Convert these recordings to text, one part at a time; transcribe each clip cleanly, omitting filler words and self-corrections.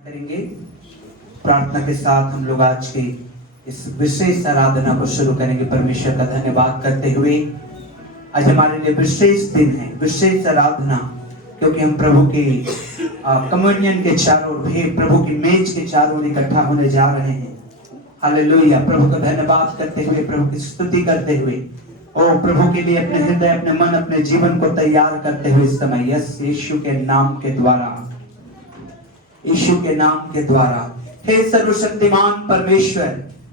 करेंगे। प्रार्थना के साथ हम लोग आज की इस विशेष आराधना को शुरू करेंगे। परमेश्वर का धन्यवाद करते हुए आज हमारे लिए विशेष दिन है, विशेष आराधना, क्योंकि हम प्रभु के कम्युनियन के चारों ओर, प्रभु की मेज के चारों ओर इकट्ठा होने जा रहे हैं। हालेलुया। प्रभु का धन्यवाद करते हुए, प्रभु की स्तुति करते हुए, और प्रभु के लिए अपने हृदय, अपने मन, अपने जीवन को तैयार करते हुए इस समय यस यीशु के नाम के द्वारा, यीशु के नाम के द्वारा, हे सर्वशक्तिमान परमेश्वर,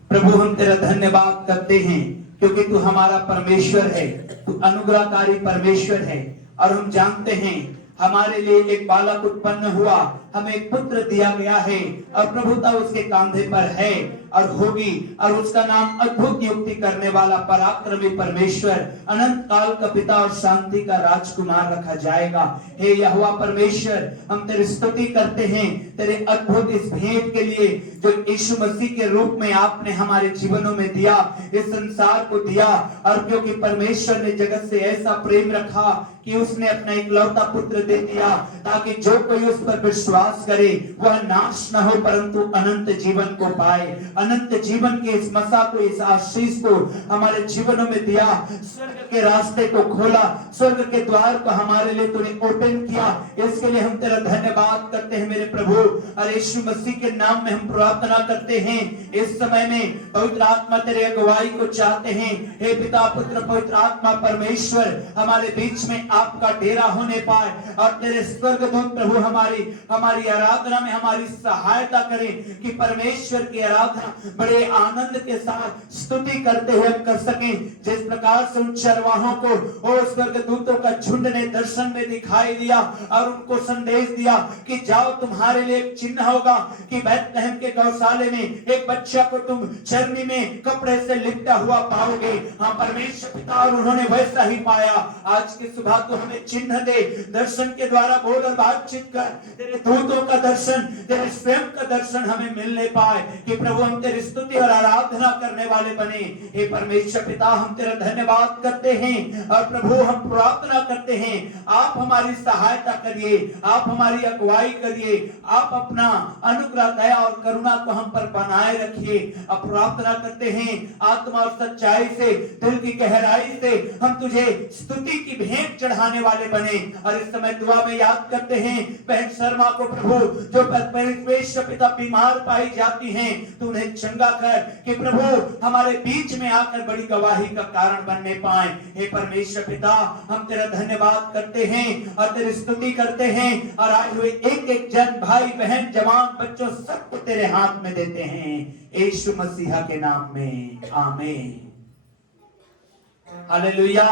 प्रभु हम तेरा धन्यवाद करते हैं क्योंकि तू हमारा परमेश्वर है, तू अनुग्रहकारी परमेश्वर है। और हम जानते हैं हमारे लिए एक बालक उत्पन्न हुआ, हमें एक पुत्र दिया गया है और प्रभुता उसके कांधे पर है और होगी, और उसका नाम अद्भुत युक्ति करने वाला, पराक्रमी परमेश्वर, अनंत काल का पिता और शांति का राजकुमार रखा जाएगा। हे यहोवा परमेश्वर, हम तेरी स्तुति करते हैं तेरे अद्भुत इस भेंट के लिए जो यीशु मसीह के रूप में आपने हमारे जीवनों में दिया, इस संसार को दिया। और क्योंकि परमेश्वर ने जगत से ऐसा प्रेम रखा कि उसने अपना इकलौता पुत्र दे दिया, ताकि जो कोई उस पर विश्वास करे वह नाश न हो परंतु अनंत जीवन को पाए। अनंत जीवन के इस मसा को, इस आशीष को हमारे जीवनों में दिया। स्वर्ग के रास्ते को खोला, स्वर्ग के द्वार को हमारे लिए तूने ओपन किया। इसके लिए हम तेरा धन्यवाद करते हैं मेरे प्रभु। और यीशु मसीह के नाम में हम प्रार्थना करते हैं। इस समय में पवित्र आत्मा तेरे अगुवाई को चाहते हैं। हे पिता, पुत्र, पवित्र आत्मा परमेश्वर, हमारे बीच में आपका डेरा होने पाए और तेरे स्वर्गदूत प्रभु हमारी आराधना में हमारी सहायता करें कि परमेश्वर की आराधना बड़े आनंद के साथ स्तुति करते हुए हम कर सकें। जिस प्रकार से उन चरवाहों को और स्वर्गदूतों का झुंड ने दर्शन में दिखाई दिया और उनको संदेश दिया कि जाओ, तुम्हारे लिए एक चिन्ह होगा कि बैतलहम के गौशाले में एक बच्चा को तुम चरनी में कपड़े से लिपटा हुआ पाओगे। हाँ परमेश्वर पिता, और उन्होंने वैसा ही पाया। आज की सुबह तो हमें चिन्ह दे, दर्शन के द्वारा बोल और बातचीत कर, तेरे दूतों का दर्शन, तेरे स्वयं का दर्शन हमें मिलने पाए कि प्रभु हम तेरी स्तुति और आराधना करने वाले बने। हे परमेश्वर पिता, हम तेरा धन्यवाद करते हैं और प्रभु हम प्रार्थना करते हैं, आप हमारी सहायता करिए, आप हमारी अगुवाई करिए, आप अपना अनुग्रह, दया और करुणा को हम पर बनाए रखिए। अब प्रार्थना करते हैं आत्मा और सच्चाई से, दिल की गहराई से हम तुझे स्तुति की भेंट चढ़ाने वाले बने। और इस समय दुआ में याद करते हैं बहन शर्मा को प्रभु, जो परमेश्वर पिता बीमार पाई जाती हैं, तू उन्हें चंगा कर कि प्रभु हमारे बीच में आकर बड़ी गवाही का कारण बनने पाए। हे परमेश्वर पिता, हम तेरा धन्यवाद करते हैं और तेरी स्तुति करते हैं और आए हुए एक एक जन, भाई बहन, जवान, बच्चों, सबको तेरे हाथ में देते हैं यीशु मसीहा के नाम में, आमीन। हालेलुया।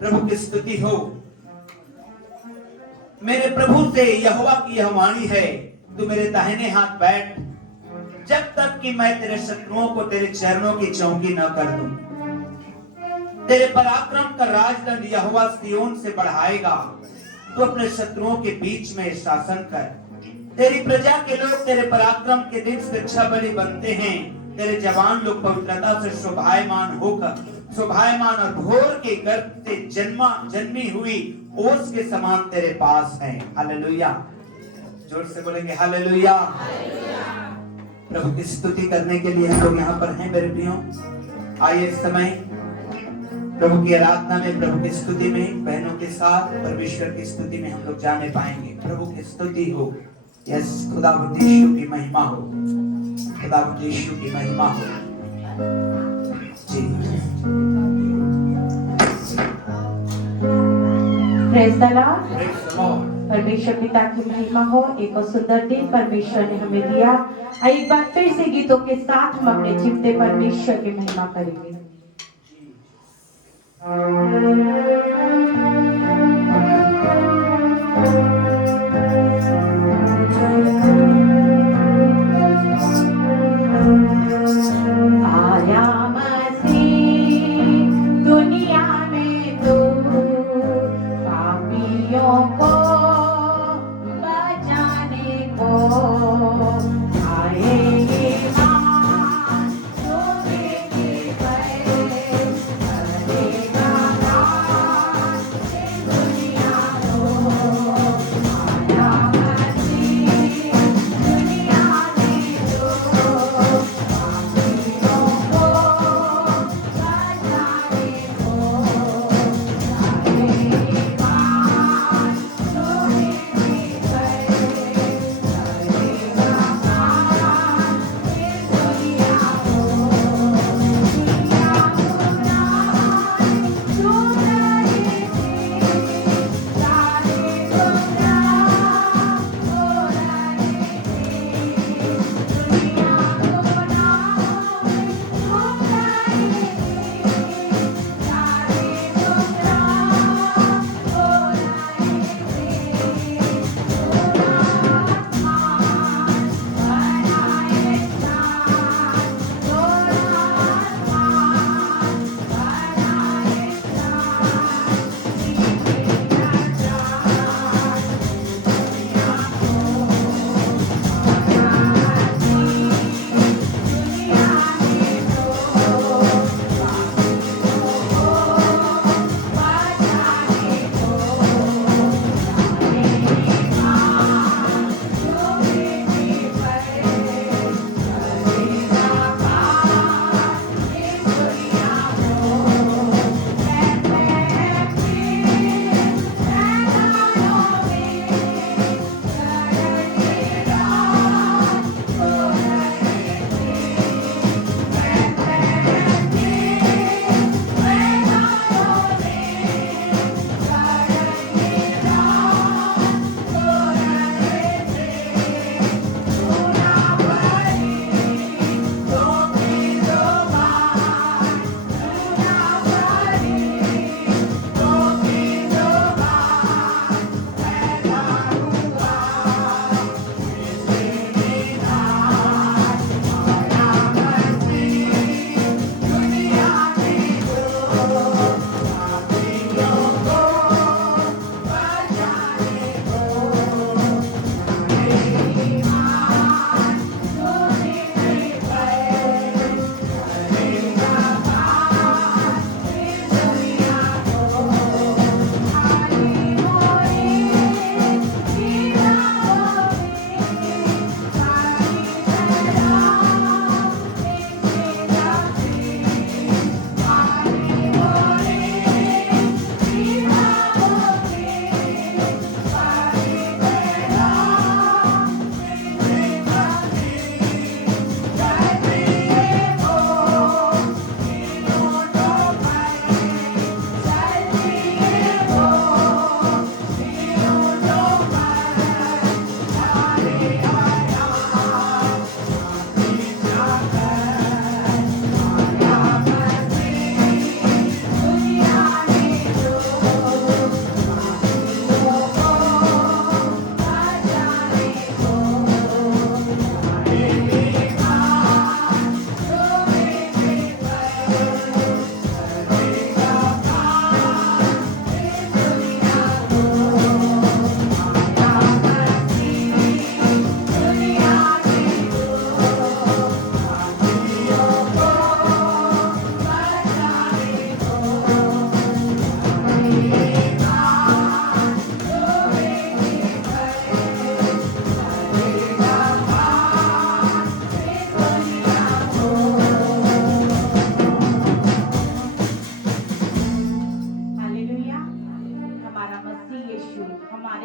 प्रभु की स्तुति हो। मेरे प्रभु से यहोवा की यह वाणी है, तू मेरे दाहिने हाथ बैठ जब तक कि मैं तेरे शत्रुओं को तेरे चरणों की चौकी न कर दूं। तेरे पराक्रम का राजदंड यहोवा सिय्योन से बढ़ाएगा, तू अपने शत्रुओं के बीच में शासन कर। तेरी प्रजा के लोग तेरे पराक्रम के दिन शिक्षा बलि बनते हैं। तेरे जवान लोग पवित्रता से शोभायमान और भोर के गर्भ से जन्मी हुई ओस के समान तेरे पास है। हालेलुया। जोर से बोलेंगे हालेलुया। प्रभु की स्तुति करने के लिए हम लोग यहाँ पर हैं मेरे प्रियो। आइए इस समय प्रभु की आराधना में, प्रभु की स्तुति में बहनों के साथ परमेश्वर की स्तुति में हम लोग जाने पाएंगे। प्रभु की स्तुति हो। यस, खुदावंद यीशु की महिमा हो, खुदावंद यीशु की महिमा हो। जी प्रेज़ द लॉर्ड। परमेश्वर पिता की महिमा हो। एक और सुंदर दिन परमेश्वर ने हमें दिया। एक बार फिर से गीतों के साथ हम अपने जीवते परमेश्वर की महिमा करेंगे। आया मसीह दुनिया में तो पापियों को बचाने को आए ये मान, तो बेटे पर करेगा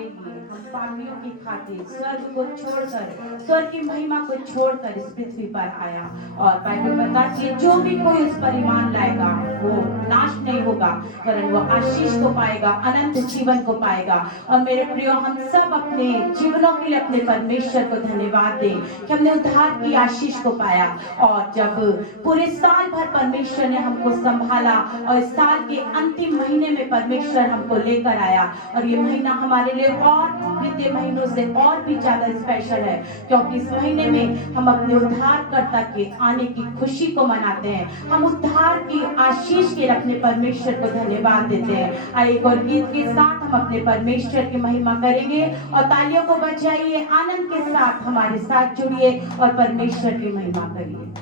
लिए, हम पापियों की खातिर स्वर्ग को छोड़कर, स्वर्ग की महिमा को छोड़कर इस पृथ्वी पर आया। और बाइबल बताती है जो भी कोई उस पर ईमान लाएगा वो नाश नहीं होगा, वरन वो आशीष को पाएगा, अनंत जीवन को पाएगा। और मेरे प्रियो, हम सब अपने जीवनों के लिए अपने परमेश्वर को धन्यवाद दें कि हमने उद्धार की आशीष को पाया। और जब पूरे साल भर परमेश्वर ने हमको संभाला और इस साल के अंतिम महीने में परमेश्वर हमको लेकर आया, और ये महीना हमारे लिए और बीते महीनों से और भी ज्यादा स्पेशल है, क्योंकि इस महीने में हम अपने उद्धारकर्ता के आने की खुशी को मनाते हैं। हम उद्धार की आशीष के लिए अपने परमेश्वर को धन्यवाद देते हैं। आइए एक और गीत के साथ हम अपने परमेश्वर की महिमा करेंगे, और तालियों को बजाइए, आनंद के साथ हमारे साथ जुड़िए और परमेश्वर की महिमा करिए।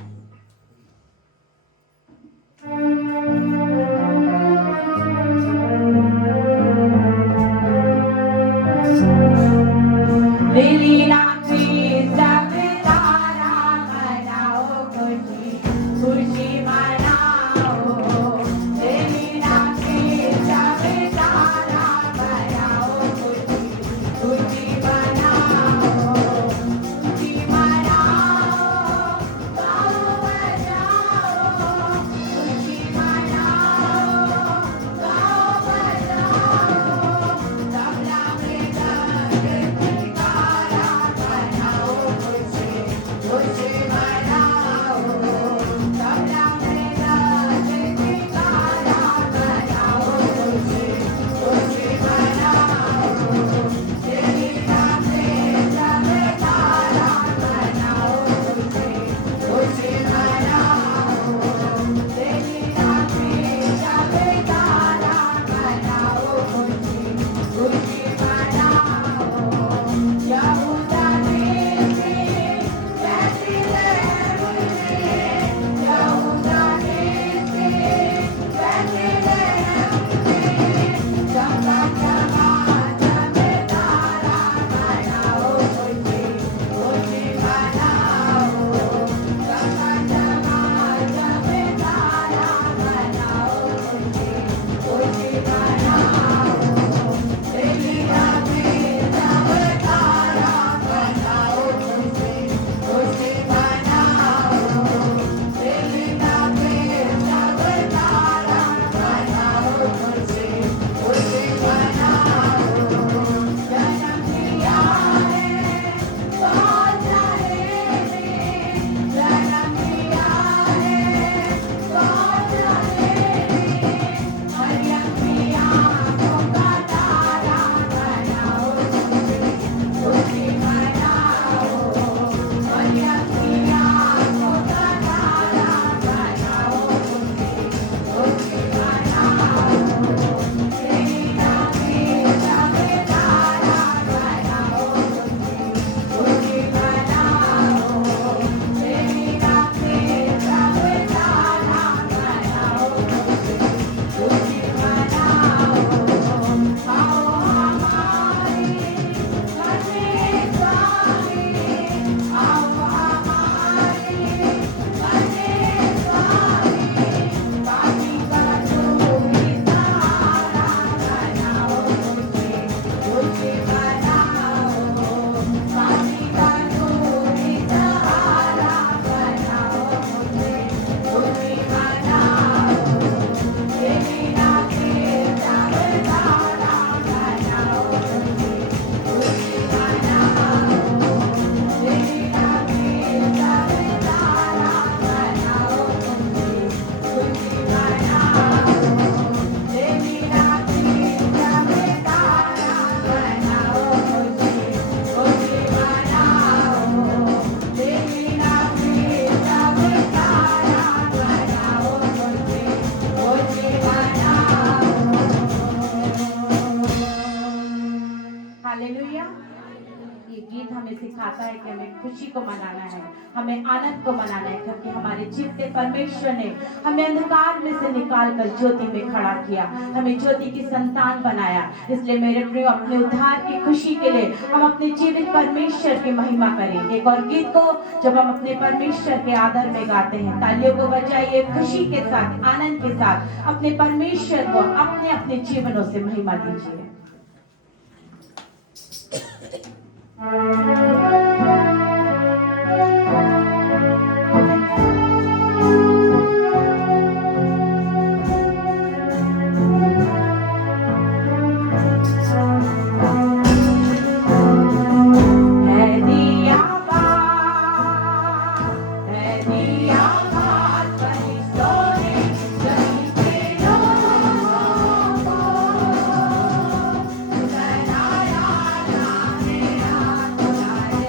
सिखाता है कि हमें खुशी को मनाना है, हमें आनंद को मनाना है, क्योंकि हमारे जितने परमेश्वर ने हमें अंधकार में से निकाल कर ज्योति में खड़ा किया, हमें ज्योति की संतान बनाया। इसलिए मेरे प्रिय, अपने उद्धार की खुशी के लिए हम अपने जीवित परमेश्वर की महिमा करें। एक और गीत को जब हम अपने परमेश्वर के आदर में गाते हैं, तालियों को बजाइए, खुशी के साथ, आनंद के साथ अपने परमेश्वर को अपने अपने जीवनों से महिमा दीजिए। है दिया बात, है दिया बात, फरिश्तों ने ज़मीन के लोगों को बनाया, जाने हाथ बनाया।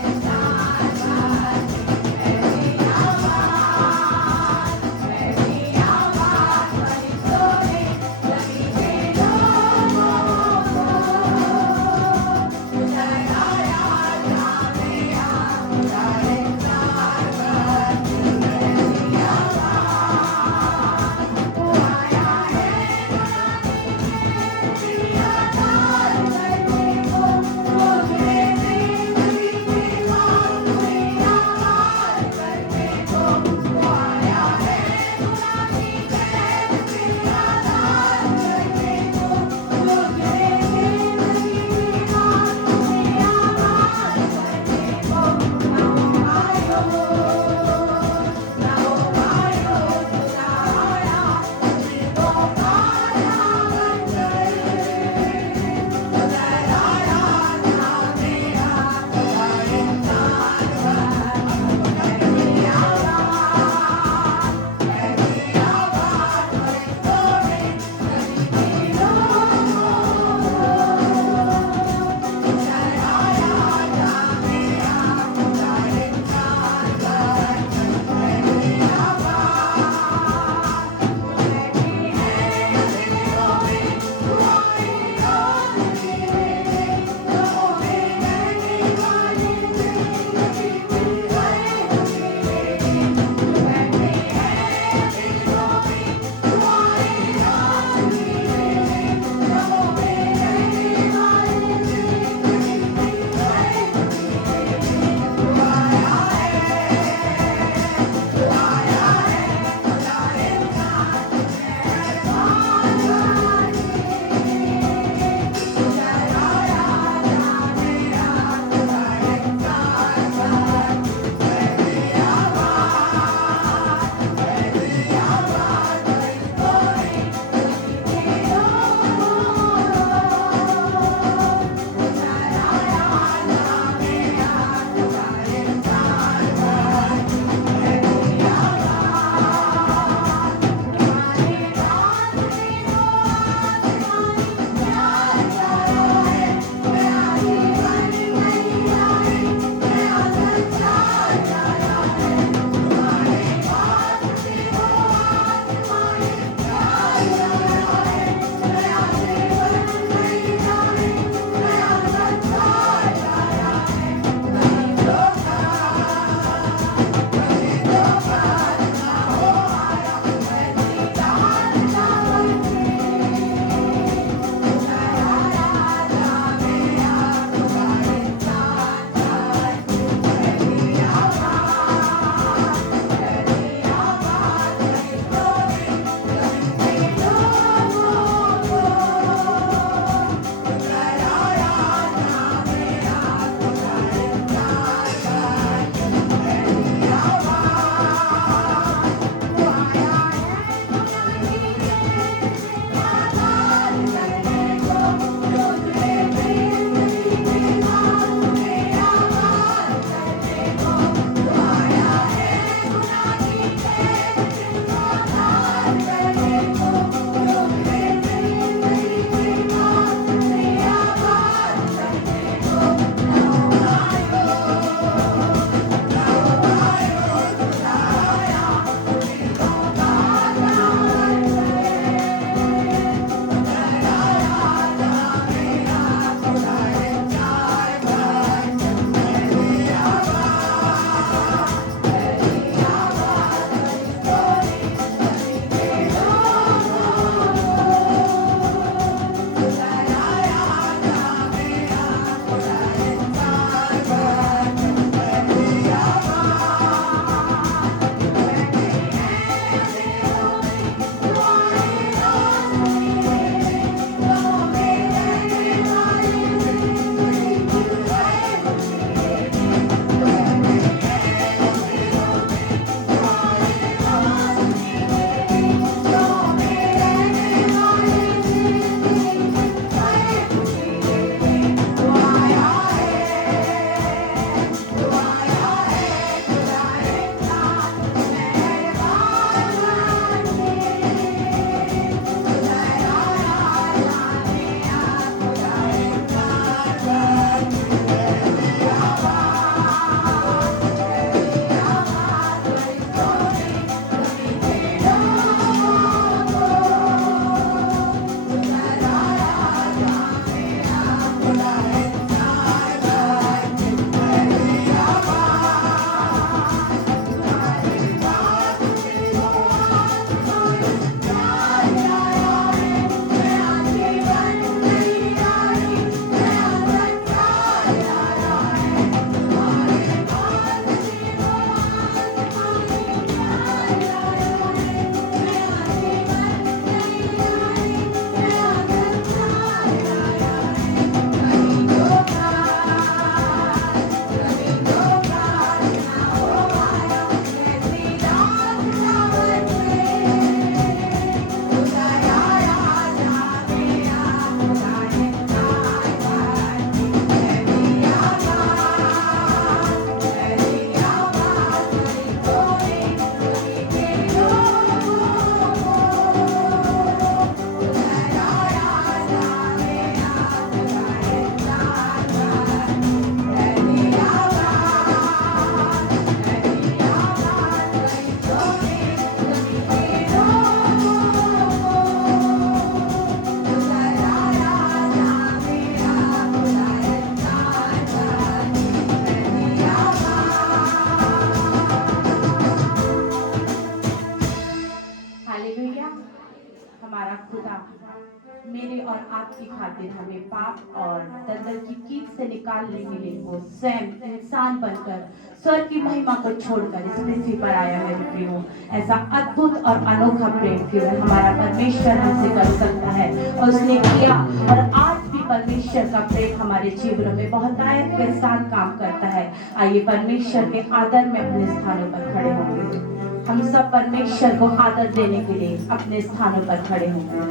और आपकी खातिर हमें पाप और दलदल की कीट से निकालने के लिए वो स्वयं इंसान बनकर स्वर्ग की महिमा को छोड़कर इस पृथ्वी पर आया है प्रियो। ऐसा अद्भुत और अनोखा प्रेम केवल हमारा परमेश्वर हमसे कर सकता है और उसने किया। और आज भी परमेश्वर का प्रेम हमारे जीवनों में बहुतायत के साथ काम करता है। आइए परमेश्वर के आदर में अपने स्थानों पर खड़े होंगे। हम सब परमेश्वर को आदर देने के लिए अपने स्थानों पर खड़े होंगे।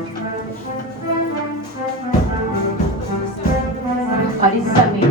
और इस समय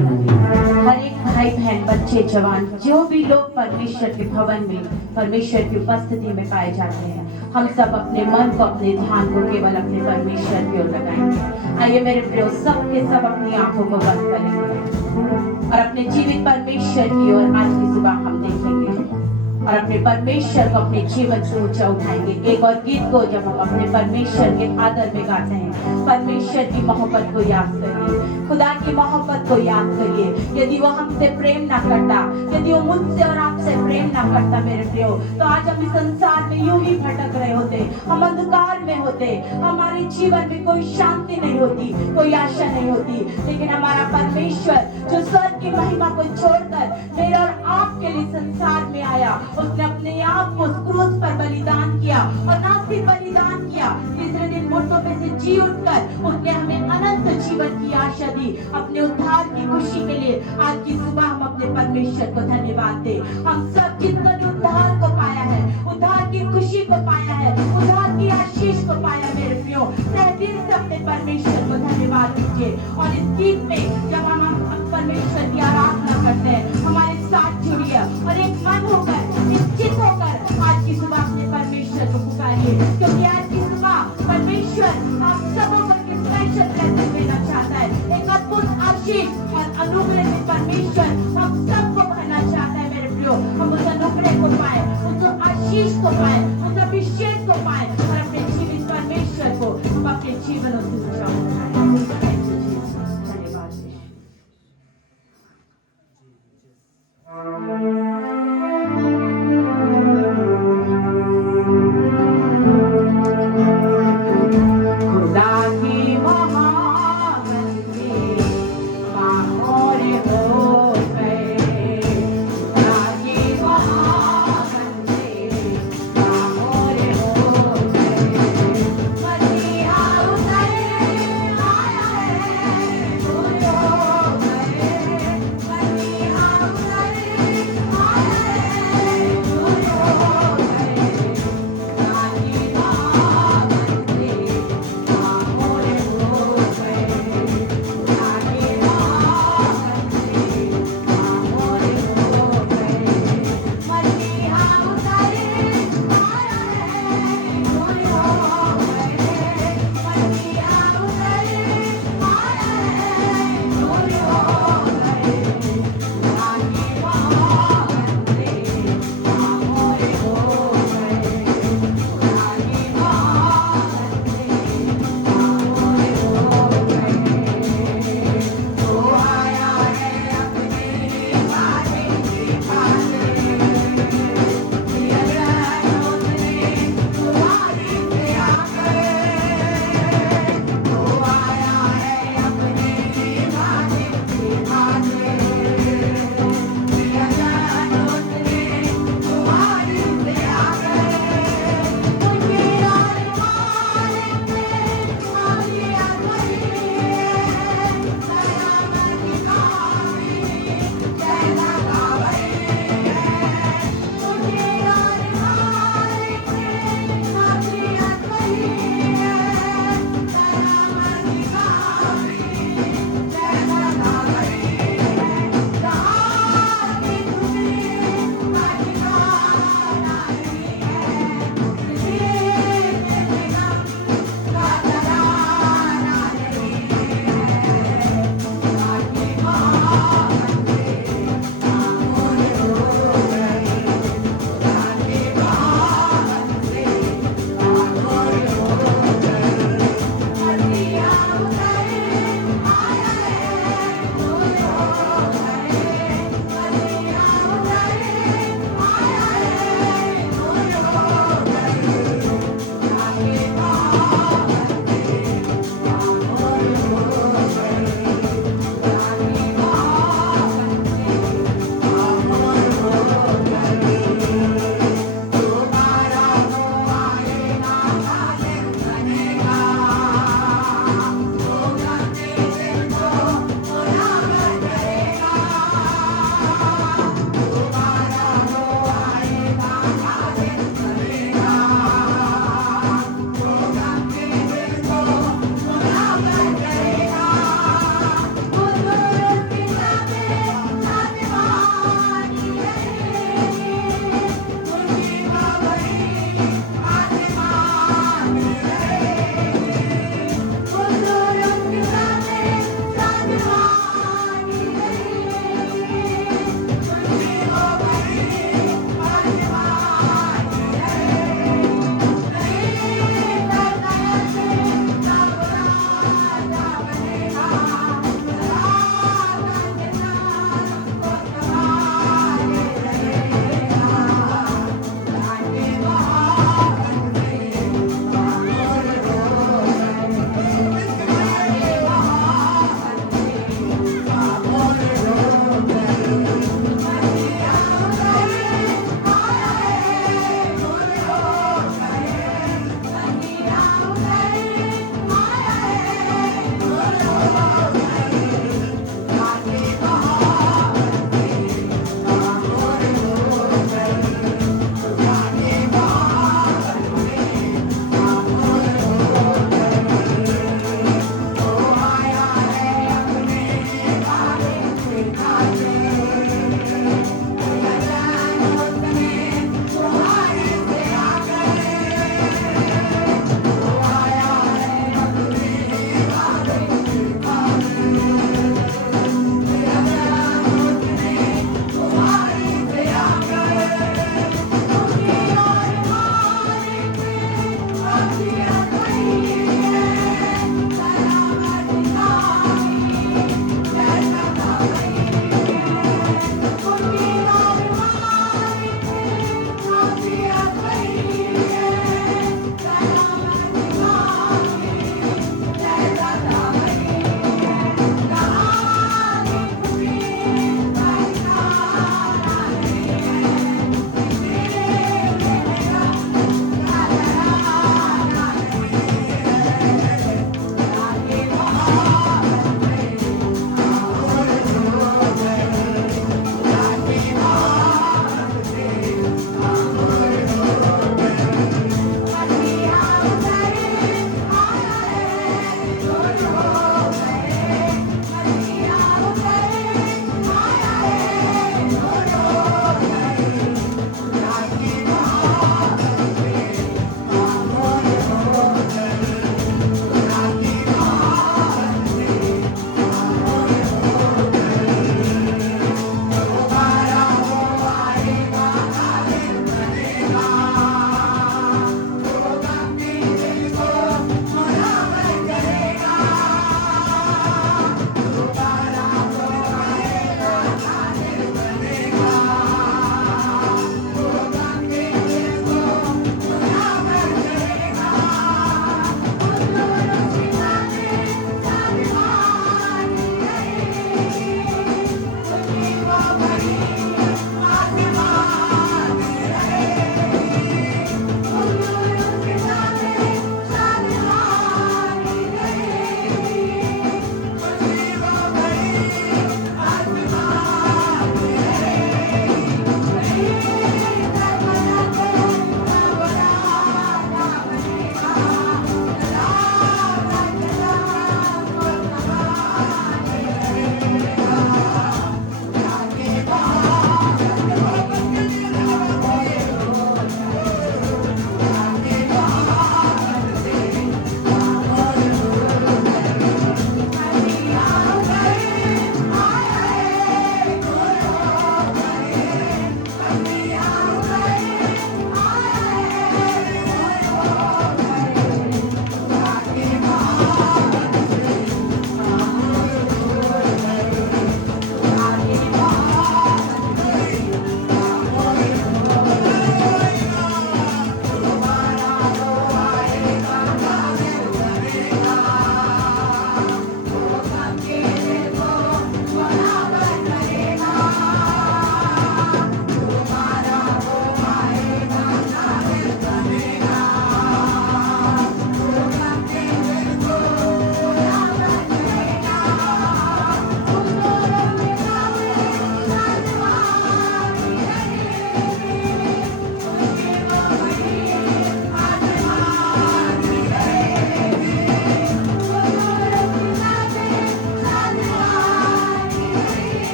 हर एक भाई बहन बच्चे जवान जो भी लोग परमेश्वर के भवन में परमेश्वर की उपस्थिति में पाए जाते हैं, हम सब अपने मन को अपने ध्यान को केवल अपने परमेश्वर की ओर लगाएंगे। आइए मेरे प्रियो सब के सब अपनी आंखों को बंद करेंगे और अपने जीवित परमेश्वर की ओर आज की सुबह हम देखेंगे और अपने परमेश्वर को अपने जीवन से ऊंचा उठाएंगे। एक और गीत को जब हम अपने परमेश्वर के आदर में गाते हैं, परमेश्वर की मोहब्बत को याद करिए, खुदा की मोहब्बत को याद करिए। यदि वो हमसे प्रेम ना करता, यदि वो मुझसे और आपसे प्रेम ना करता मेरे प्रियो, तो आज हम इस संसार में यूं ही भटक रहे होते, हम अंधकार में होते, हमारे जीवन में कोई शांति नहीं होती, कोई आशा नहीं होती। लेकिन हमारा परमेश्वर जो स्वर्ग की महिमा को छोड़कर मेरे और आपके लिए संसार में आया, उसने अपने आप को क्रूस पर बलिदान किया और ना सिर्फ बलिदान किया, तीसरे दिन मुर्दों में से जी उठकर उसने हमें अनंत जीवन की आशा दी। अपने उद्धार की खुशी के लिए आज की सुबह हम अपने परमेश्वर को धन्यवाद दे। हम सब जितना भी उद्धार को पाया है, उद्धार की खुशी को पाया है, उद्धार की आशीष को पाया मेरे प्रियो, दिल से अपने परमेश्वर को धन्यवाद दीजिए। और इस गीत में जब हम परमेश्वर की आराधना करते हैं, हमारे साथ जुड़िए और एक मन होकर निश्चित होकर आज की सुबह अपने परमेश्वर को पुकारिए, क्योंकि आज की सुबह परमेश्वर आप सबों पर स्पेशल ब्लेसिंग देना चाहता है। एक अद्भुत आशीष और अनुग्रह में परमेश्वर हम सबको भरना चाहता है मेरे प्रियो। हम उस अनुग्रह को पाए, उस आशीष को पाए, उस अभिषेक को पाए और अपने जीवित परमेश्वर को हम अपने जीवनों से ऊंचा उठाएं।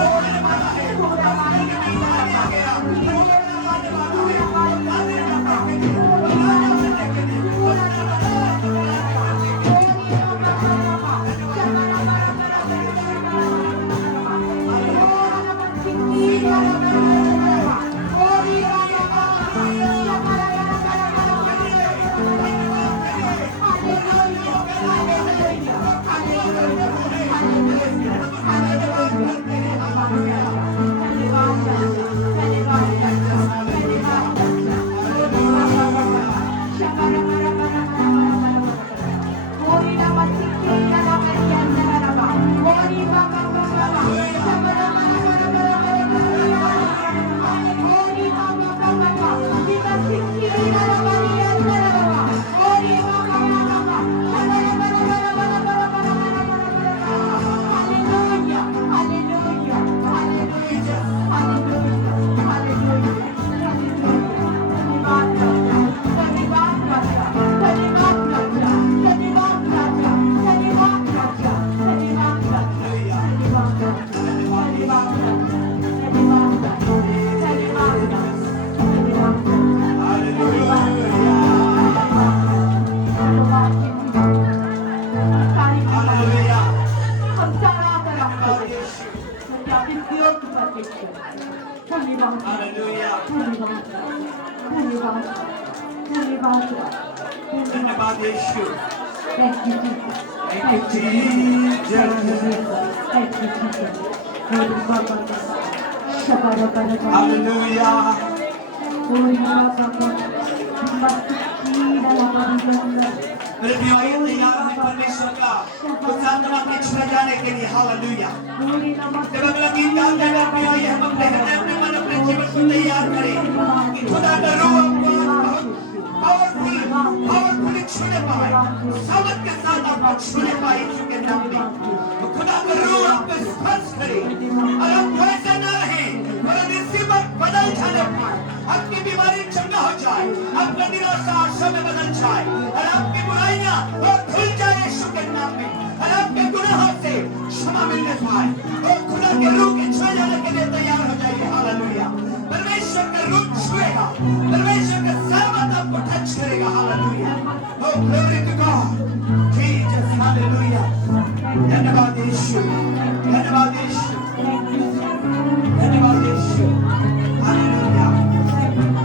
छोड़ने वाला है, अपने के बीमार आ गया, छोड़ने वाला है, आने वाला है, बनाने वाले के लिए, बनाने धन्यवाद यीशु, हालेलुया। मेरे भाई तैयार है परमेश्वर का उस आत्मा के छुए जाने के लिए, हालेलुया। जब अगला गीत गाते हैं अपने भाई हम अपने हृदय, अपने मन, अपने जीवन को तैयार करें कि खुदा का रूह आपको पावरफुली छूने पाए, सामर्थ के साथ आपको छूने पाए यीशु के नाम में। तो खुदा का रूह आपको स्पर्श करे और आप वैसे न रहे और मुसीबत बदल जाने पाए, आपकी बीमारी चंगा हो जाए, आपका निराशा आशा में बदल जाए और आपकी बुराइयां वो धुल जाए यीशु के नाम में और आपके गुनाहों से क्षमा मिलने पाए। और खुदा के रूह के छुए जाने के लिए तैयार हो जाइए, हालेलुया। परमेश्वर का रूह छुएगा, परमेश्वर का सामर्थ आपको टच करेगा, hallelujah. Oh glory to God, Jesus, hallelujah. धन्यवाद यीशु, धन्यवाद यीशु, धन्यवाद यीशु, हालेलुया, हालेलुया।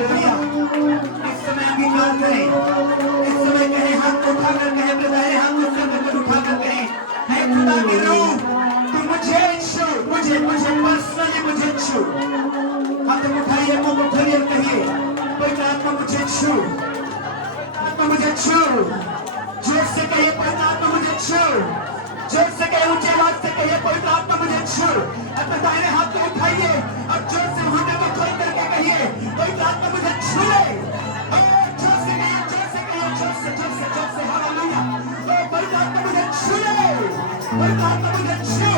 हालेलुया। इस समय अंगीकार करें, इस समय कहें, हाथ को उठाकर कहें, अपने दाहिने हाथ को सर पर उठाकर कहें, है खुदा की रूह, तू मुझे छू, मुझे पर्सनली मुझे छू। हाथ को उठाइए, मुंह को खोलिए, कहिए, पवित्र आत्मा मुझे छू, आत्मा मुझे छू। जोर से कहिए, पवित्र आत्मा मुझे छू। जोर से कहिए, ऊंचे आवाज से कहिए, पवित्र आत्मा मुझे छू। अपने दाहिने हाथ को उठाइए और जोर से मुंह को खोल करके कहिए, पवित्र आत्मा मुझे छू ले। जोर से कहिए, जोर से कहिए, जोर से हालेलुया। पवित्र आत्मा मुझे छू ले, पवित्र आत्मा मुझे छू,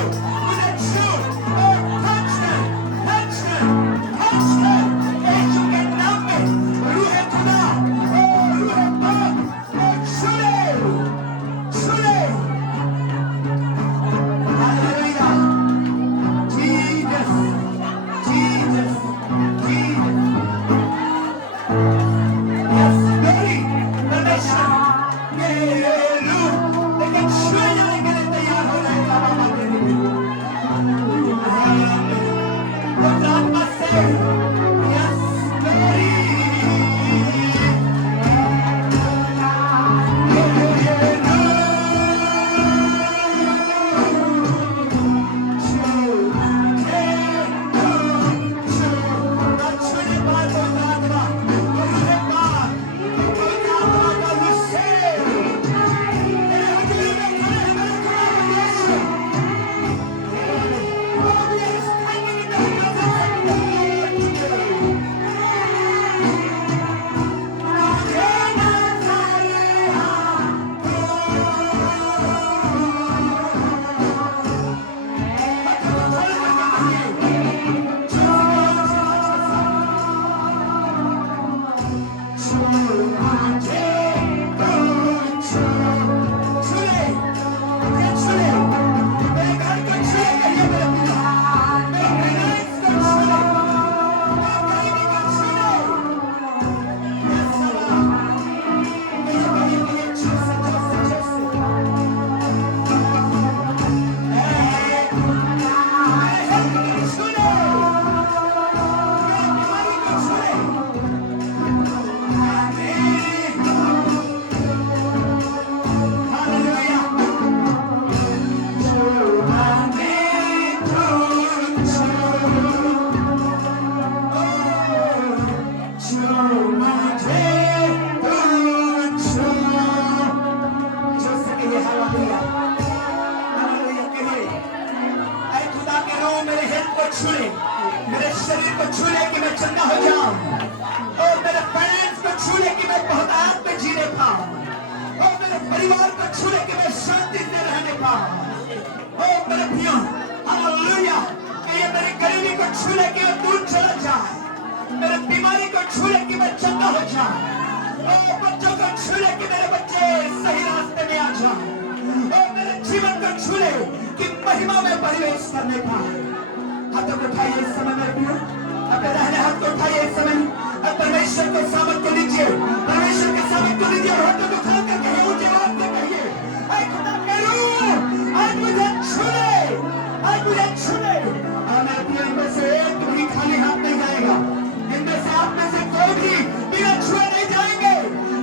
मुझे छू। टच यीशु के नाम में रूह खुदा, रूह पाक, छू ले, छू ले। Hallelujah. Jesus, Jesus, Jesus. Yes, glory, परमेश्वर, ये रूह लेकिन छुए जाने के लिए तैयार हो रहे हैं बाबा मेरे लिए। पवित्र आत्मा से, यस, ग्लोरी। मेरे शरीर को छू ले कि मैं चंगा हो जाऊं, और मेरे फाइनेंस को छू ले कि मैं बहुतायत में जीने पाऊं, और मेरे परिवार को छू ले कि मैं शांति से रहने पाऊं, और मेरे प्रियो हालेलुया, ये मेरी गरीबी को छू ले कि मैं दूर चला जाए, मेरे बीमारी को छू ले कि मैं चंगा हो जाऊं, और बच्चों को छू ले कि मेरे बच्चे सही रास्ते में आ जाएं, और मेरे जीवन को छू ले कि महिमा में प्रवेश करने पाए। हाथों को उठाइए इस समय में प्रियो, अपने दाहिने हाथ को उठाइए इस समय, अब परमेश्वर को सामर्थ को लीजिए, परमेश्वर के सामर्थ को लीजिए, और हाथों को खोल कर कहिए, ऊंचे आवाज से कहिए, ऐ खुदा के रूह, आज मुझे छू ले, आज मुझे छू ले। मैं प्रियो, इनमें से एक भी खाली हाथ नहीं जाएगा, इनमें से आप में से कोई भी बिना छुए नहीं जाएंगे,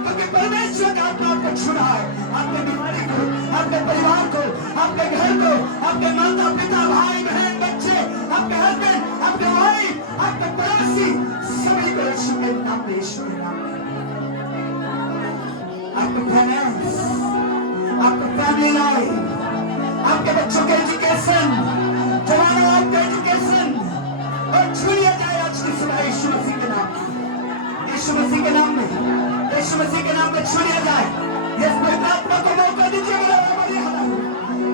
क्योंकि परमेश्वर का आत्मा आपको छू रहा है, आपके बीमारी को, आपके परिवार को, आपके घर को, आपके माता पिता भाई बहन बच्चे, आपके हस्बैंड, आपके वाइफ, आपके पड़ोसी, सभी को यीशु के नाम में, यीशु के नाम में। आपके फाइनेंस, आपका फैमिली लाइफ, आपके बच्चों के एजुकेशन, जवानों आपका एजुकेशन, और छू लिया जाए आज की सुबह यीशु मसीह के नाम में, यीशु मसीह के नाम में, यीशु मसीह के नाम में छू लिया जाए। इस पवित्र आत्मा को मौका दीजिए,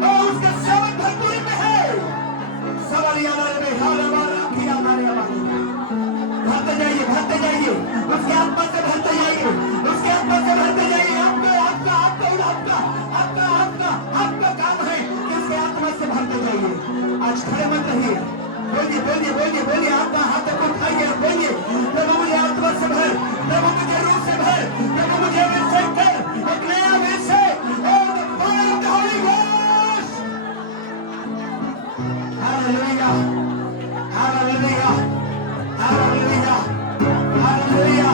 और उसके सेवक भरपूरी में है। भरते जाइए, भरते जाइए, उसके आत्मा से भरते जाइए, उसके आत्मा से भरते जाइए। आपका काम है कि उसके आत्मा से भरते जाइए। आज खड़े मत रहिए, बोलिए बोलिए बोलिए बोलिए, आपका हाथ को उठाइए, बोलिए, प्रभु मुझे आत्मा से भर, प्रभु मुझे रूह से भर, प्रभु मुझे अभिषेक कर, एक नया अभिषेक, हालेलुया, हालेलुया, हालेलुया, हालेलुया।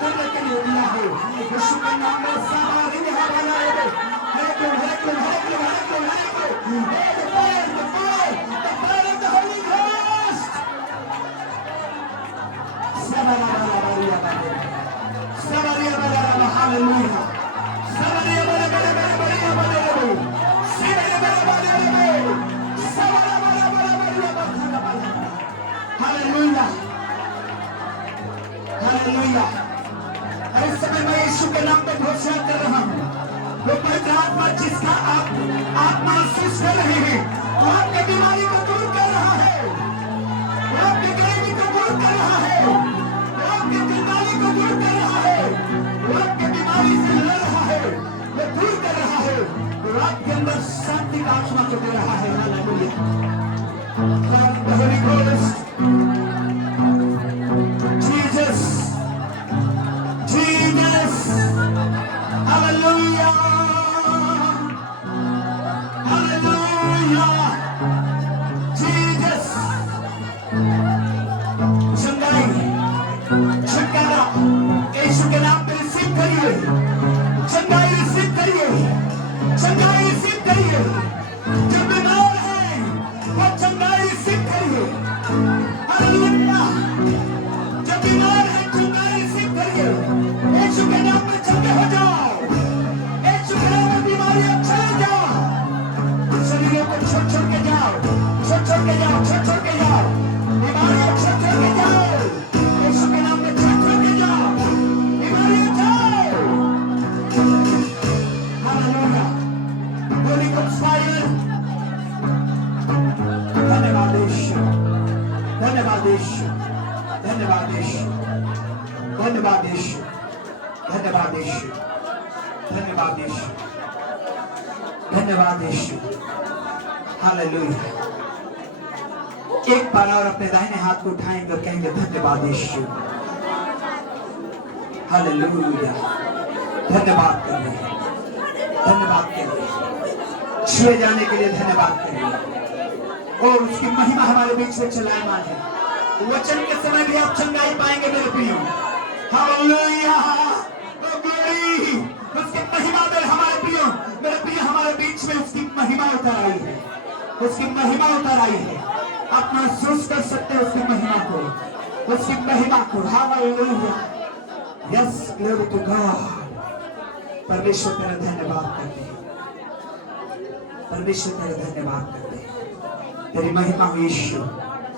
करने के लिए दिया है। यीशु के नाम में सारी हवाएं है कि इस समय मैं यीशु के नाम पे घोषणा कर रहा हूँ, वो पवित्र आत्मा जिसका आप महसूस कर रहे हैं, वो आपके बीमारी को दूर कर रहा है, वो आपकी गरीबी को दूर कर रहा है, वो आपकी बीमारी को दूर कर रहा है, वो आपके बीमारी से लड़ रहा है, वो दूर कर रहा है, वो आपके अंदर शांति का आत्मा को दे रहा है। Hallelujah. The Holy Ghost, Jesus, Jesus, Hallelujah, Hallelujah, Jesus, चंगाई, छुटकारा यीशु के नाम पे रिसीव करिए, चंगाई रिसीव करिए, चंगाई रिसीव करिए, जो बीमार है वो चंगाई रिसीव करिए, हालेलुया, जो बीमार है चंगाई रिसीव करिए, यीशु के नाम में चंगे हो जाओ, यीशु के नाम में बीमारियां चले जाओ, शरीरों को छोड़ के जाओ, छोड़ के जाओ, छोड़ के जाओ, बीमारियां छोड़ के जाओ, यीशु के नाम में छोड़ के जाओ, बीमारियां जाओ, हालेलुया। Holy Ghost fire, धन्यवाद यीशु, धन्यवाद यीशु, धन्यवाद यीशु, धन्यवाद यीशु, धन्यवाद यीशु, धन्यवाद यीशु, धन्यवाद यीशु, हालेलुया। एक बार और अपने दाहिने हाथ को उठाएंगे और कहेंगे धन्यवाद यीशु, हालेलुया। धन्यवाद करिए, धन्यवाद करिए, छुए जाने के लिए धन्यवाद करिए, और उसकी महिमा हमारे बीच में चलायमान है। वचन के समय भी आप चंगाई पाएंगे मेरे प्रियो, हालेलुया, ग्लोरी, उसकी महिमा में हमारे प्रियो, मेरे प्रिय हमारे बीच में उसकी महिमा उतर आई है, उसकी महिमा उतर आई है। आप महसूस कर सकते हैं उसकी महिमा को, उसकी महिमा को, hallelujah, yes, glory to God. परमेश्वर तेरा धन्यवाद करते हैं, परमेश्वर तेरा धन्यवाद करते हैं, तेरी महिमा हो यीशु,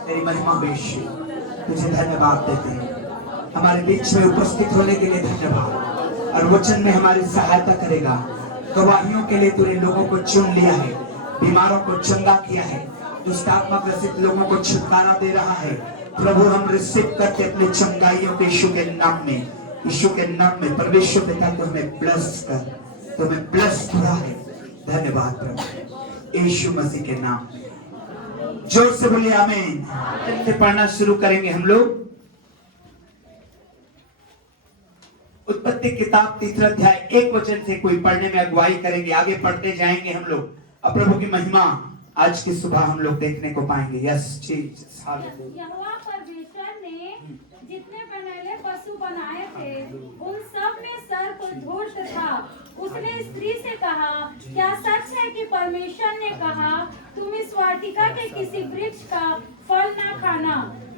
तेरी महिमा हो यीशु, तुझे धन्यवाद देते हैं। हमारे बीच में उपस्थित होने के लिए धन्यवाद, और वचन में हमारी सहायता करेगा। गवाहियों के लिए तूने लोगों को चुन लिया है, बीमारों को चंगा किया है, दुष्ट आत्मा ग्रसित लोगों को छुटकारा दे रहा है। प्रभु हम रिसीव करते अपने चंगाइयों के यीशु के नाम में, यीशु के नाम में। परमेश्वर पिता को हमें ब्लेस कर, तुम्हें ब्लेस किया है। धन्यवाद प्रभु, यीशु मसीह के नाम में। जोर से बोलिए आमीन। से पढ़ना शुरू करेंगे हम लोग। उत्पत्ति किताब 3 अध्याय 1 वचन से कोई पढ़ने में अगुवाई करेंगे, आगे पढ़ते जाएंगे हम लोग। अब प्रभु की महिमा आज की सुबह हम लोग देखने को पाएंगे। Yes Jesus, hallelujah. यहोवा परमेश्वर ने जितने बनैले पशु बनाए थे उन सब में सर्प धूर्त था। उसने स्त्री से कहा, क्या सच है कि परमेश्वर ने कहा तुम इस वाटिका के किसी वृक्ष का फल ना खाना?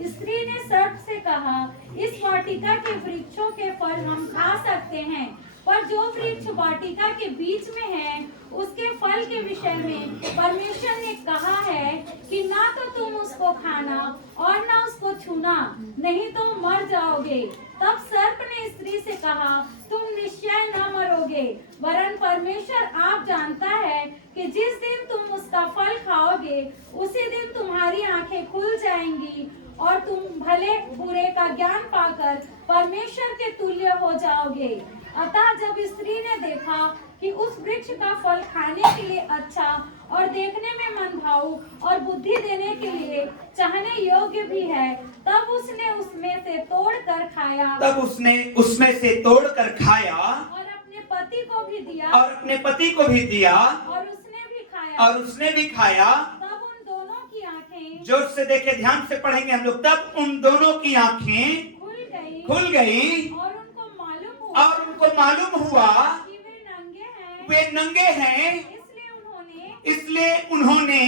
स्त्री ने सर्प से कहा, इस वाटिका के वृक्षों के फल हम खा सकते हैं, पर जो वृक्ष वाटिका के बीच में है उसके फल के विषय में परमेश्वर ने कहा है कि ना तो तुम उसको खाना और ना उसको छूना, नहीं तो मर जाओगे। तब सर्प ने स्त्री से कहा, तुम निश्चय न मरोगे, वरन परमेश्वर आप जानता है कि जिस दिन तुम उसका फल खाओगे उसी दिन तुम्हारी आंखें खुल जाएंगी और तुम भले बुरे का ज्ञान पाकर परमेश्वर के तुल्य हो जाओगे। अतः जब स्त्री ने देखा कि उस वृक्ष का फल खाने के लिए अच्छा और देखने में मनभाऊ और बुद्धि देने के लिए चाहने योग्य भी है, तब उसने उसमें से तोड़कर खाया तब उसने उसमें से तोड़कर खाया और अपने पति को भी दिया और अपने पति को भी दिया और उसने भी खाया। तब उन दोनों की आंखें जोर से देखे, ध्यान से पढ़ेंगे हम लोग। तब उन दोनों की आंखें खुल गई खुल गई और उनको उनको मालूम हुआ कि वे नंगे हैं, इसलिए उन्होंने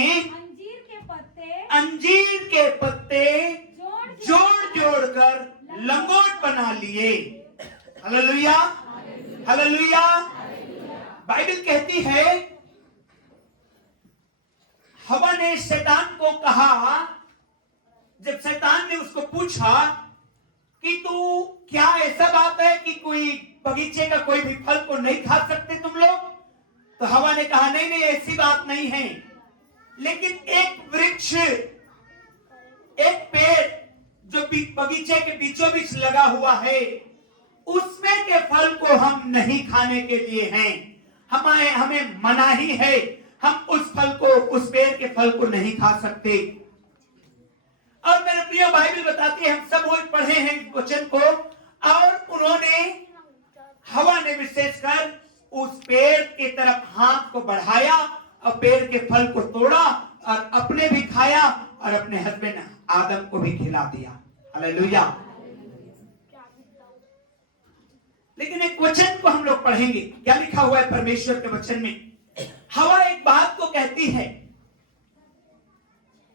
अंजीर के पत्ते जोड़ जोड़ कर लंगोट बना लिए। Hallelujah, hallelujah. बाइबल कहती है हवा ने शैतान को कहा, जब शैतान ने उसको पूछा कि तू क्या ऐसा बात है कि कोई बगीचे का कोई भी फल को नहीं खा सकते तुम लोग? तो हवा ने कहा नहीं नहीं ऐसी बात नहीं है, लेकिन एक वृक्ष, एक पेड़ जो बगीचे के बीचों बीच लगा हुआ है, उसमें के फल को हम नहीं खाने के लिए हैं। हमें मनाही है, हम उस फल को, उस पेड़ के फल को नहीं खा सकते। और मेरे प्रिय बाइबल बताती है, हम सब वो पढ़े हैं इस वचन को, और उन्होंने, हवा ने विशेषकर उस पेड़ की तरफ हाथ को बढ़ाया और पेड़ के फल को तोड़ा और अपने भी खाया और अपने हस्बैंड आदम को भी खिला दिया। हालेलुया। लेकिन एक वचन को हम लोग पढ़ेंगे, क्या लिखा हुआ है परमेश्वर के वचन में। हवा एक बात को कहती है,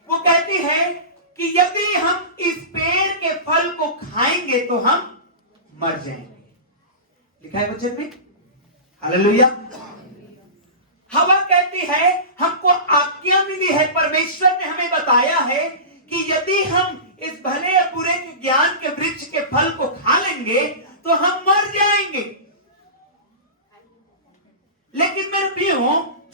वो कहती है कि यदि हम इस पेड़ के फल को खाएंगे तो हम मर जाएंगे। लिखा है वचन में। हालेलुया। हवा कहती है हमको आज्ञा मिली है, परमेश्वर ने हमें बताया है कि यदि हम इस भले या बुरे के ज्ञान के वृक्ष के फल को खा लेंगे तो हम मर जाएंगे। लेकिन मेरे प्रियो,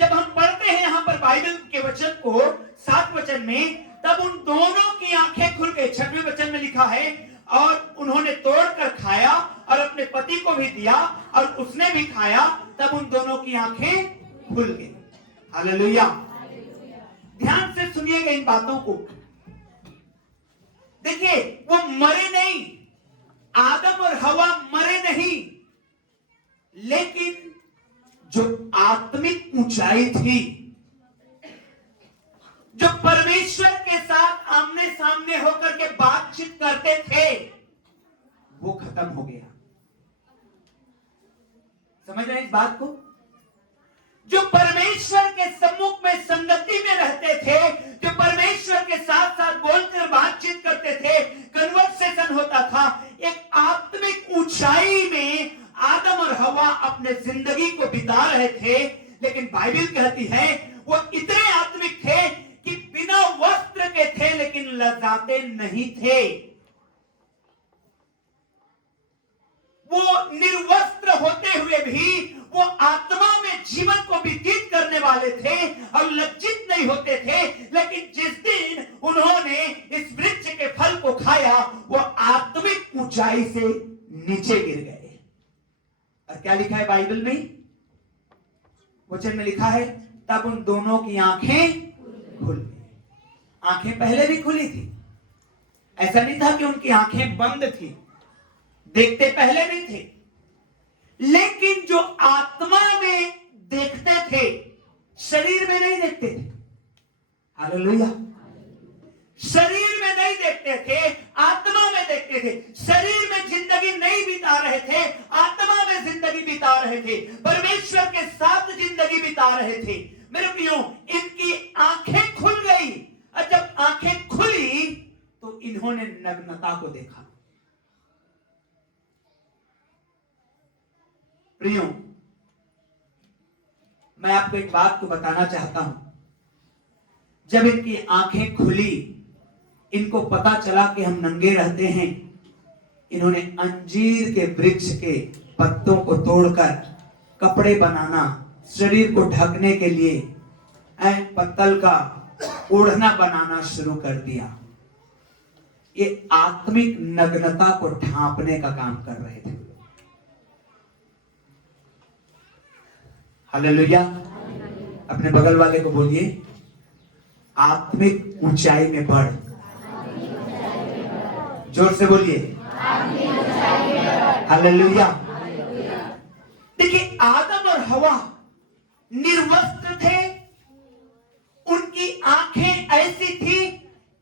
जब हम पढ़ते हैं यहां पर बाइबल के वचन को 7 वचन में, तब उन दोनों की आंखें खुल गई। 6वें वचन में लिखा है और उन्होंने तोड़कर खाया और अपने पति को भी दिया और उसने भी खाया, तब उन दोनों की आंखें खुल गई। हालेलुया। ध्यान से सुनिएगा इन बातों को। देखिए, वो मरे नहीं, आदम और हवा मरे नहीं, लेकिन जो आत्मिक ऊंचाई थी, जो परमेश्वर के साथ आमने सामने होकर के बातचीत करते थे, वो खत्म हो गया। समझ रहे हैं इस बात को? जो परमेश्वर के सम्मुख में संगति में रहते थे, जो परमेश्वर के साथ साथ बोलकर बातचीत करते थे, कन्वर्सेशन होता था, एक आत्मिक ऊंचाई में आदम और हवा अपने जिंदगी को बिता रहे थे। लेकिन बाइबल कहती है वो इतने आत्मिक थे कि बिना वस्त्र के थे लेकिन लजाते नहीं थे। वो निर्वस्त्र होते हुए भी वो आत्मा में जीवन को व्यतीत करने वाले थे और लज्जित नहीं होते थे। लेकिन जिस दिन उन्होंने इस वृक्ष के फल को खाया, वो आत्मिक ऊंचाई से नीचे गिर गए। और क्या लिखा है बाइबल में? वचन में लिखा है तब उन दोनों की आंखें खुल गई। आंखें पहले भी खुली थी, ऐसा नहीं था कि उनकी आंखें बंद थी, देखते पहले भी थे, लेकिन जो आत्मा में देखते थे, शरीर में नहीं देखते थे। हालेलुया। शरीर में नहीं देखते थे, आत्मा में देखते थे। शरीर में जिंदगी नहीं बिता रहे थे, आत्मा में जिंदगी बिता रहे थे, परमेश्वर के साथ जिंदगी बिता रहे थे। मेरे प्रियो, इनकी आंखें खुल गई और जब आंखें खुली तो इन्होंने नग्नता को देखा। प्रियो, मैं आपको एक बात को बताना चाहता हूं। जब इनकी आंखें खुली, इनको पता चला कि हम नंगे रहते हैं, इन्होंने अंजीर के वृक्ष के पत्तों को तोड़कर कपड़े बनाना, शरीर को ढकने के लिए पत्तल का ओढ़ना बनाना शुरू कर दिया। ये आत्मिक नग्नता को ढांपने का काम कर रहे थे। हालेलुया। अपने बगल वाले को बोलिए, आत्मिक ऊंचाई में बढ़। जोर से बोलिए, हालेलुया। देखिए, आदम और हवा निर्वस्त्र थे, उनकी आंखें ऐसी थी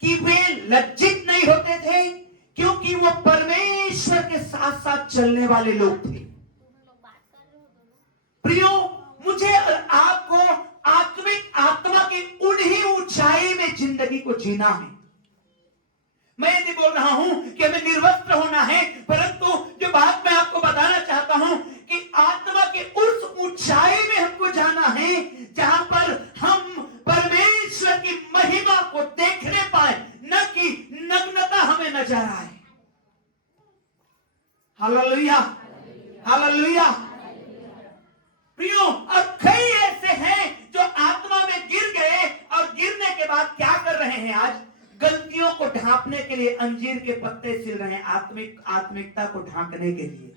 कि वे लज्जित नहीं होते थे, क्योंकि वो परमेश्वर के साथ साथ चलने वाले लोग थे। प्रियो, मुझे और आपको आत्मिक आत्मा की उन्हीं ऊंचाई में जिंदगी को जीना है। मैं ये नहीं बोल रहा हूं कि हमें निर्वस्त्र होना है, परंतु जो बात मैं आपको बताना चाहता हूं कि आत्मा की उस ऊंचाई में हमको जाना है जहां पर हम परमेश्वर की महिमा को देखने पाए, न कि नग्नता हमें नजर आए। Hallelujah, hallelujah. प्रियो, अब कई ऐसे हैं जो आत्मा में गिर गए और गिरने के बाद क्या कर रहे हैं? आज गलतियों को ढांपने के लिए अंजीर के पत्ते सिल रहे हैं, आत्मिकता को ढांकने के लिए।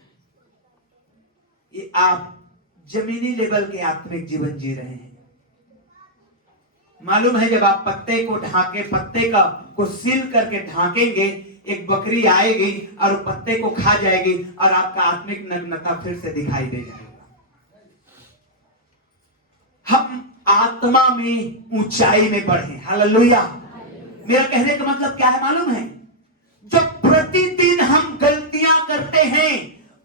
ये आप जमीनी लेवल के आत्मिक जीवन जी रहे हैं। मालूम है, जब आप पत्ते को ढांके, पत्ते को सील करके ढांकेंगे, एक बकरी आएगी और पत्ते को खा जाएगी और आपका आत्मिक नग्नता फिर से दिखाई दे जाएगा। हम आत्मा में ऊंचाई में बढ़े। हालेलुया। मेरा कहने का मतलब क्या है मालूम है? जब प्रतिदिन हम गलतियां करते हैं,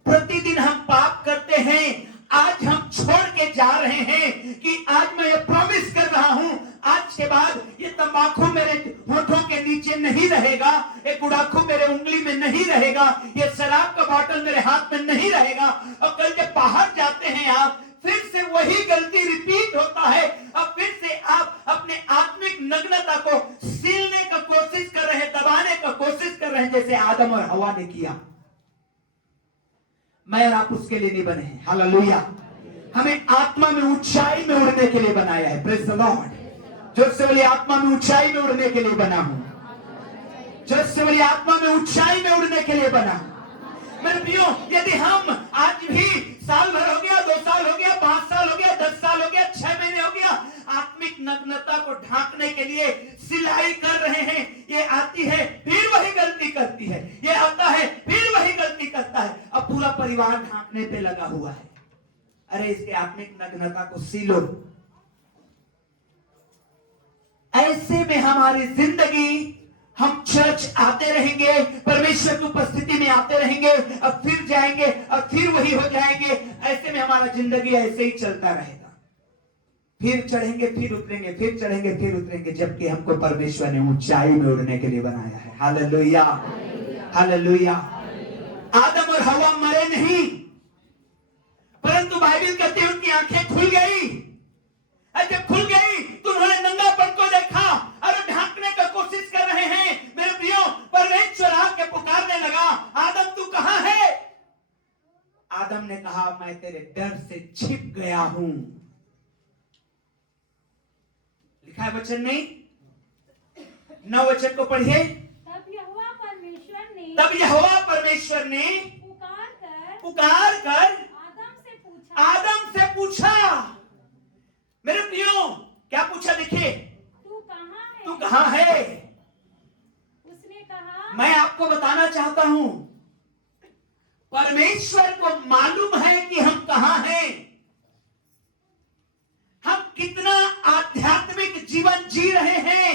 प्रतिदिन हम पाप करते हैं, आज हम छोड़ के जा रहे हैं कि आज मैं ये प्रॉमिस कर रहा हूं, आज के बाद ये तंबाकू मेरे होठों के नीचे नहीं रहेगा, ये गुड़ाखू मेरे उंगली में नहीं रहेगा, ये शराब का बोतल मेरे हाथ में नहीं रहेगा। और कल जब बाहर जाते हैं आप, फिर से वही गलती रिपीट होता है। अब फिर से आप अपने आत्मिक नग्नता को सीलने का कोशिश कर रहे हैं, दबाने का कोशिश कर रहे हैं, जैसे आदम और हवा ने किया। मैं और आप उसके लिए नहीं बने हैं। हालेलुया। हमें आत्मा में ऊंचाई में उड़ने के लिए बनाया है। Praise the Lord. जो से बोले आत्मा में ऊंचाई में उड़ने के लिए बना हूं। जो से बोले आत्मा में ऊंचाई में उड़ने के लिए बना हूं। मेरे प्रियो, यदि हम आज भी साल भर हो गया, 2 साल हो गया, 5 साल हो गया, 10 साल हो गया, 6 महीने हो गया, आत्मिक नग्नता को ढांकने के लिए सिलाई कर रहे हैं, ये आती है फिर वही गलती करती है, ये आता है फिर वही गलती करता है, अब पूरा परिवार ढांकने पे लगा हुआ है। अरे इसके आत्मिक नग्नता को सीलो। ऐसे में हमारी जिंदगी, हम चर्च आते रहेंगे, परमेश्वर की उपस्थिति में आते रहेंगे, अब फिर जाएंगे और फिर वही हो जाएंगे। ऐसे में हमारा जिंदगी ऐसे ही चलता रहेगा। फिर चढ़ेंगे फिर उतरेंगे, फिर चढ़ेंगे फिर उतरेंगे, जबकि हमको परमेश्वर ने ऊंचाई में उड़ने के लिए बनाया है। Hallelujah, hallelujah. आदम और हवा मरे नहीं, परंतु बाइबल कहती है उनकी आंखें खुल गई। जब खुल गई तो उन्होंने नंगापन को देखा और ढांकने का कोशिश कर रहे हैं। मेरे प्रियो, परमेश्वर आके पुकारने लगा, आदम तू कहां है? आदम ने कहा, मैं तेरे डर से छिप गया हूं। लिखा है वचन नहीं? 9 वचन को पढ़िए। तब यहोवा परमेश्वर ने पुकार कर आदम से पूछा। मेरे प्रियो, क्या पूछा? देखिए, तू कहां है? उसने कहा, मैं आपको बताना चाहता हूं, परमेश्वर को मालूम है कि हम कहां हैं। हम कितना आध्यात्मिक जीवन जी रहे हैं,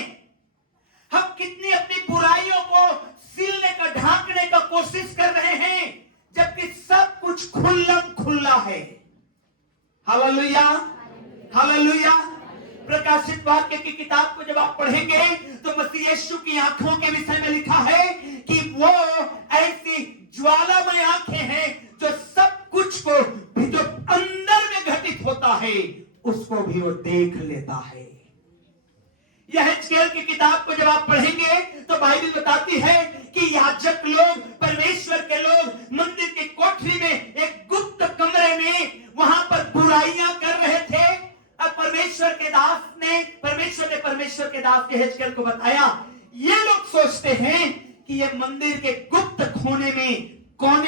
हम कितनी अपनी बुराइयों को सीलने का, ढांकने का कोशिश कर रहे हैं, जबकि सब कुछ खुल्लम खुल्ला है। Hallelujah, hallelujah. प्रकाशित वाक्य की किताब को जब आप पढ़ेंगे तो मसीह यीशु की आंखों के विषय में लिखा है कि वो ऐसी ज्वालामय आंखें हैं जो सब कुछ को भी जो अंदर में घटित होता है उसको भी वो देख लेता है। यह हिजकिय्याह की किताब को जब आप पढ़ेंगे तो बाइबल बताती है कि याजक लोग, परमेश्वर के लोग मंदिर की कोठरी में, एक गुप्त कमरे में वहां पर बुराइयां कर रहे थे। अब परमेश्वर के दास ने हिजकिय्याह को बताया, ये लोग सोचते हैं कि ये मंदिर के गुप्त कोने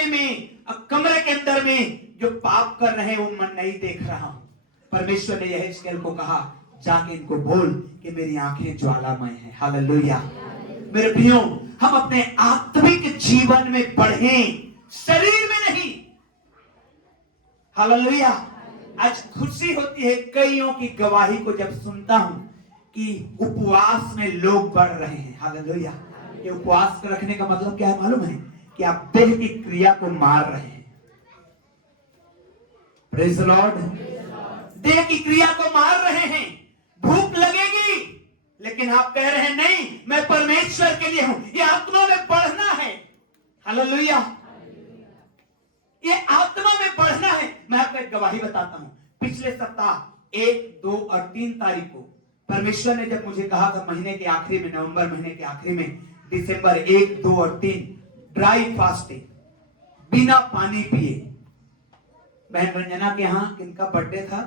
में कमरे के अंदर में जो पाप कर रहे हैं वो मैं नहीं देख रहा हूं। परमेश्वर ने हिजकिय्याह को कहा, जाके इनको बोल कि मेरी आंखें ज्वालामय हैं। हालेलुया। मेरे प्रियो, हम अपने आत्मिक जीवन में बढ़ें, शरीर में नहीं। हालेलुया। आज खुशी होती है कईयों की गवाही को जब सुनता हूं कि उपवास में लोग बढ़ रहे हैं। हालेलुया। ये उपवास रखने का मतलब क्या है मालूम है? कि आप देह की क्रिया को मार रहे हैं। Praise the Lord. देह की क्रिया को मार रहे हैं, भूख लगेगी, लेकिन आप कह रहे हैं नहीं, मैं परमेश्वर के लिए हूं। ये आत्मा में बढ़ना है। हालेलुया, ये आत्मा में बढ़ना है। मैं आपको एक गवाही बताता हूं। पिछले सप्ताह 1, 2 और 3 तारीख को परमेश्वर ने जब मुझे कहा था, महीने के आखिरी में, नवंबर महीने के आखिरी में, दिसंबर 1, 2 और 3 ड्राई फास्टिंग, बिना पानी पिए। बहन रंजना के यहां किनका बर्थडे था?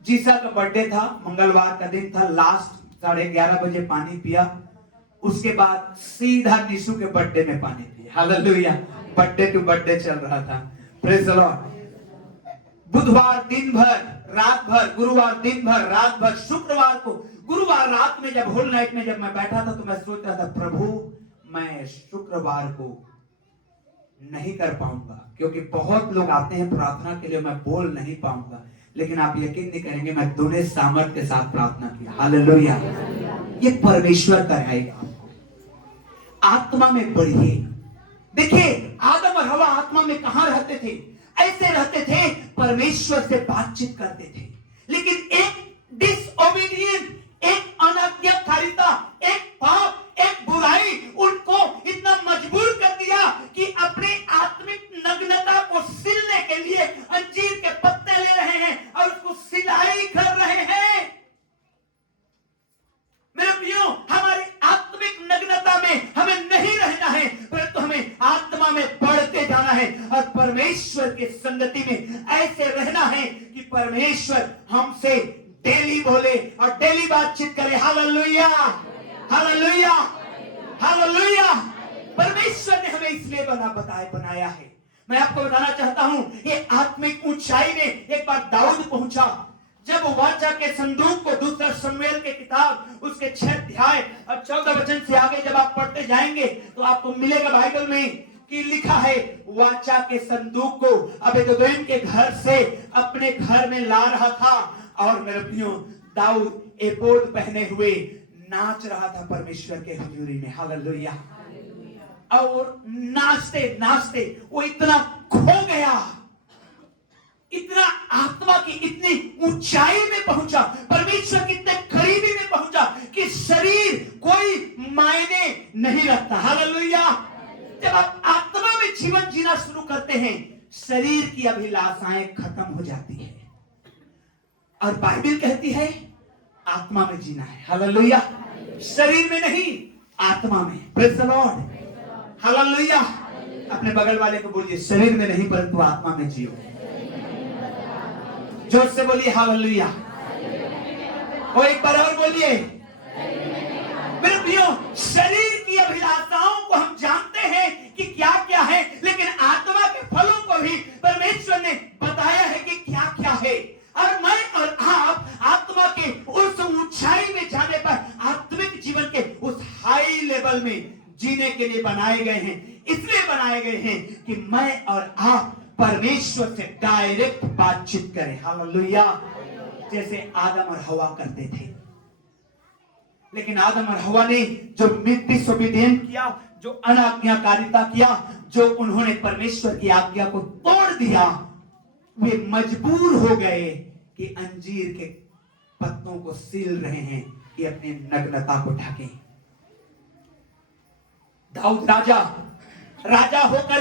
जीसा का बर्थडे था, मंगलवार का दिन था। लास्ट 11:30 बजे पानी पिया। उसके बाद सीधा निशु के बर्थडे में पानी पिया। हालेलुया, बर्थडे टू बर्थडे चल रहा था। Praise the Lord. बुधवार दिन भर रात भर, गुरुवार दिन भर रात भर, शुक्रवार को, गुरुवार रात में जब होल नाइट में जब मैं बैठा था तो मैं सोच रहा था, प्रभु मैं शुक्रवार को नहीं कर पाऊंगा, क्योंकि बहुत लोग आते हैं प्रार्थना के लिए, मैं बोल नहीं पाऊंगा। लेकिन आप यकीन नहीं करेंगे, मैं दुने सामर्थ के साथ प्रार्थना की। हालेलुया, ये परमेश्वर कराएगा। आत्मा में बढ़िए। देखिए, आदम और हवा आत्मा में कहां रहते थे? ऐसे रहते थे, परमेश्वर से बातचीत करते थे, लेकिन एक डिसओबीडियंस, एक अनाज्ञाकारिता, एक पाप, एक बुराई उनको इतना मजबूर कर दिया कि अपने आत्मिक नग्नता को सिलने के लिए अंजीर के पत्ते ले रहे हैं और उसको सिलाई कर रहे हैं। मेरे प्रियो, हमारी आत्मिक नग्नता में हमें नहीं रहना है, परंतु हमें आत्मा में बढ़ते जाना है और परमेश्वर के संगति में ऐसे रहना है कि परमेश्वर हमसे डेली बोले और डेली बातचीत करे। Hallelujah, hallelujah, hallelujah. परमेश्वर ने हमें इसलिए बनाया है। मैं आपको बताना चाहता हूं, ये आत्मिक ऊंचाई में एक बार दाऊद पहुंचा। जब वाचा के संदूक को दूसरा शमूएल के किताब उसके 6 अध्याय और 14 वचन से आगे जब आप पढ़ते जाएंगे तो आपको मिलेगा बाइबल में कि लिखा है, वाचा के संदूक को अबेदोम के घर से अपने घर में ला रहा था और मेरे प्रियो, दाऊद एपोद पहने हुए नाच रहा था परमेश्वर के हुजूरी में। हालेलुया। और नाचते नाचते वो इतना खो गया, इतना आत्मा की इतनी ऊंचाई में पहुंचा, परमेश्वर की इतने करीबी में पहुंचा कि शरीर कोई मायने नहीं रखता। हालेलुया। जब आप आत्मा में जीवन जीना शुरू करते हैं, शरीर की अभिलाषाएं खत्म हो जाती है और बाइबल कहती है आत्मा में जीना है। हालेलुया, शरीर में नहीं, आत्मा में। Praise the Lord. हालेलुया। अपने बगल वाले को बोलिए, शरीर में नहीं परंतु आत्मा में जियो। जोर से बोलिए हालेलुया। और एक बार और बोलिए। मेरे प्रियो, शरीर की अभिलाषाओं को हम जानते हैं कि क्या क्या है, लेकिन आत्मा के फलों को भी परमेश्वर ने बताया है कि क्या क्या है। और मैं और आप आत्मा के उस ऊंचाई में जाने पर, आत्मिक जीवन के उस हाई लेवल में जीने के लिए बनाए गए हैं। इसलिए बनाए गए हैं कि मैं और आप परमेश्वर से डायरेक्ट बातचीत करें। हालेलुया। जैसे आदम और हवा करते थे, लेकिन आदम और हवा ने जो डिसोबीडिएंट किया, जो अनाज्ञाकारिता किया, जो उन्होंने परमेश्वर की आज्ञा को तोड़ दिया, वे मजबूर हो गए कि अंजीर के पत्तों को सील रहे हैं कि अपनी नग्नता को ढकें। दाऊद राजा होकर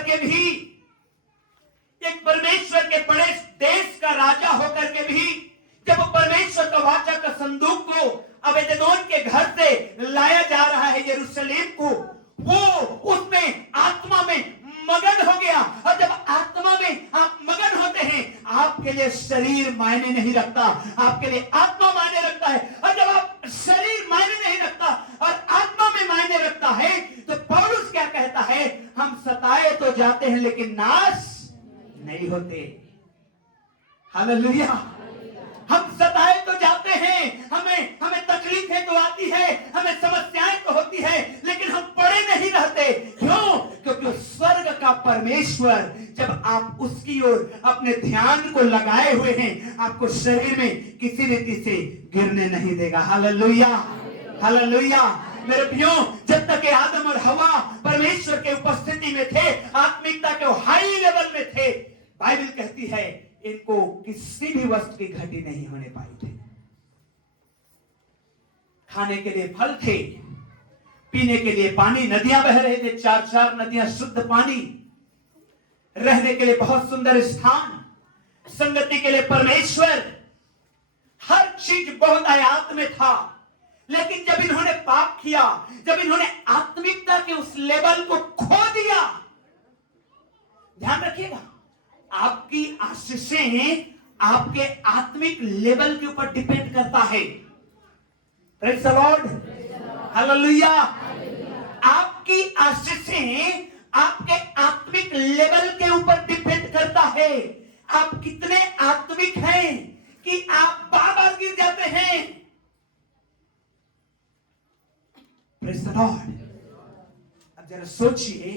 के भी एक परमेश्वर के बड़े देश का राजा होकर के भी, जब वो परमेश्वर का वाचा का संदूक को अबेदोम के घर से लाया जा रहा है यरूशलेम को, वो उसमें आत्मा में मगन हो गया। और जब आत्मा में आप मगन होते हैं, आपके लिए शरीर मायने नहीं रखता, आपके लिए आत्मा मायने रखता है। और जब आप शरीर मायने नहीं रखता और आत्मा में मायने रखता है, तो पौलुस क्या कहता है, हम सताए तो जाते हैं लेकिन नाश नहीं होते। हालेलुया। हम सताए तो जाते हैं, हमें तकलीफें तो आती है, हमें समस्याएं तो होती है, लेकिन हम पड़े नहीं रहते। क्यों? क्योंकि स्वर्ग का परमेश्वर जब आप उसकी ओर अपने ध्यान को लगाए हुए हैं, आपको शरीर में किसी रीति से गिरने नहीं देगा। Hallelujah, hallelujah. मेरे प्रियो, जब तक आदम और हवा परमेश्वर के उपस्थिति में थे, आत्मिकता के हाई लेवल में थे, बाइबल कहती है इनको किसी भी वस्तु की घटी नहीं होने पाई थी। खाने के लिए फल थे, पीने के लिए पानी, नदियां बह रहे थे, 4 नदियां शुद्ध पानी, रहने के लिए बहुत सुंदर स्थान, संगति के लिए परमेश्वर, हर चीज बहुत आयात में था। लेकिन जब इन्होंने पाप किया, जब इन्होंने आत्मिकता के उस लेवल को खो दिया, ध्यान रखिएगा, आपकी आशीषें आपके आत्मिक लेवल के ऊपर डिपेंड करता है। Praise the Lord, hallelujah. आपकी आशीषें आपके आत्मिक लेवल के ऊपर डिपेंड करता है। आप कितने आत्मिक हैं कि आप बार-बार गिर जाते हैं। Praise the Lord. अब जरा सोचिए,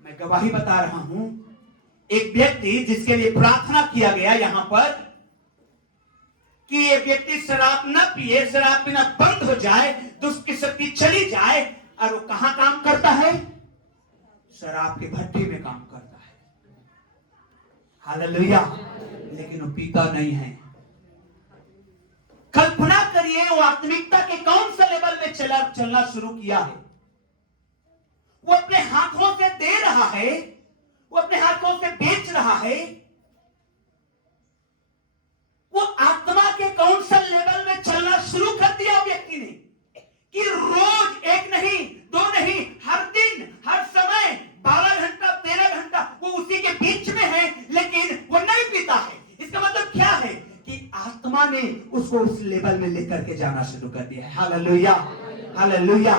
मैं गवाही बता रहा हूं, एक व्यक्ति जिसके लिए प्रार्थना किया गया यहां पर कि ये व्यक्ति शराब न पिए, शराब पीना बंद हो जाए, दुष्ट की शक्ति चली जाए, और वो कहां काम करता है? शराब की भट्टी में काम करता है। हालेलुया। लेकिन वो पीता नहीं है। कल्पना करिए वो आत्मिकता के कौन सा लेवल में चलना शुरू किया है। वो अपने हाथों से दे रहा है, वो अपने हाथों से बेच रहा है। वो आत्मा के कौन सा लेवल में चलना शुरू कर दिया व्यक्ति ने कि रोज एक नहीं, दो नहीं, हर दिन, हर समय 12 घंटा, 13 घंटा वो उसी के बीच में है, लेकिन वो नहीं पीता है। इसका मतलब क्या है कि आत्मा ने उसको उस लेवल में लेकर के जाना शुरू कर दिया है। Hallelujah, hallelujah.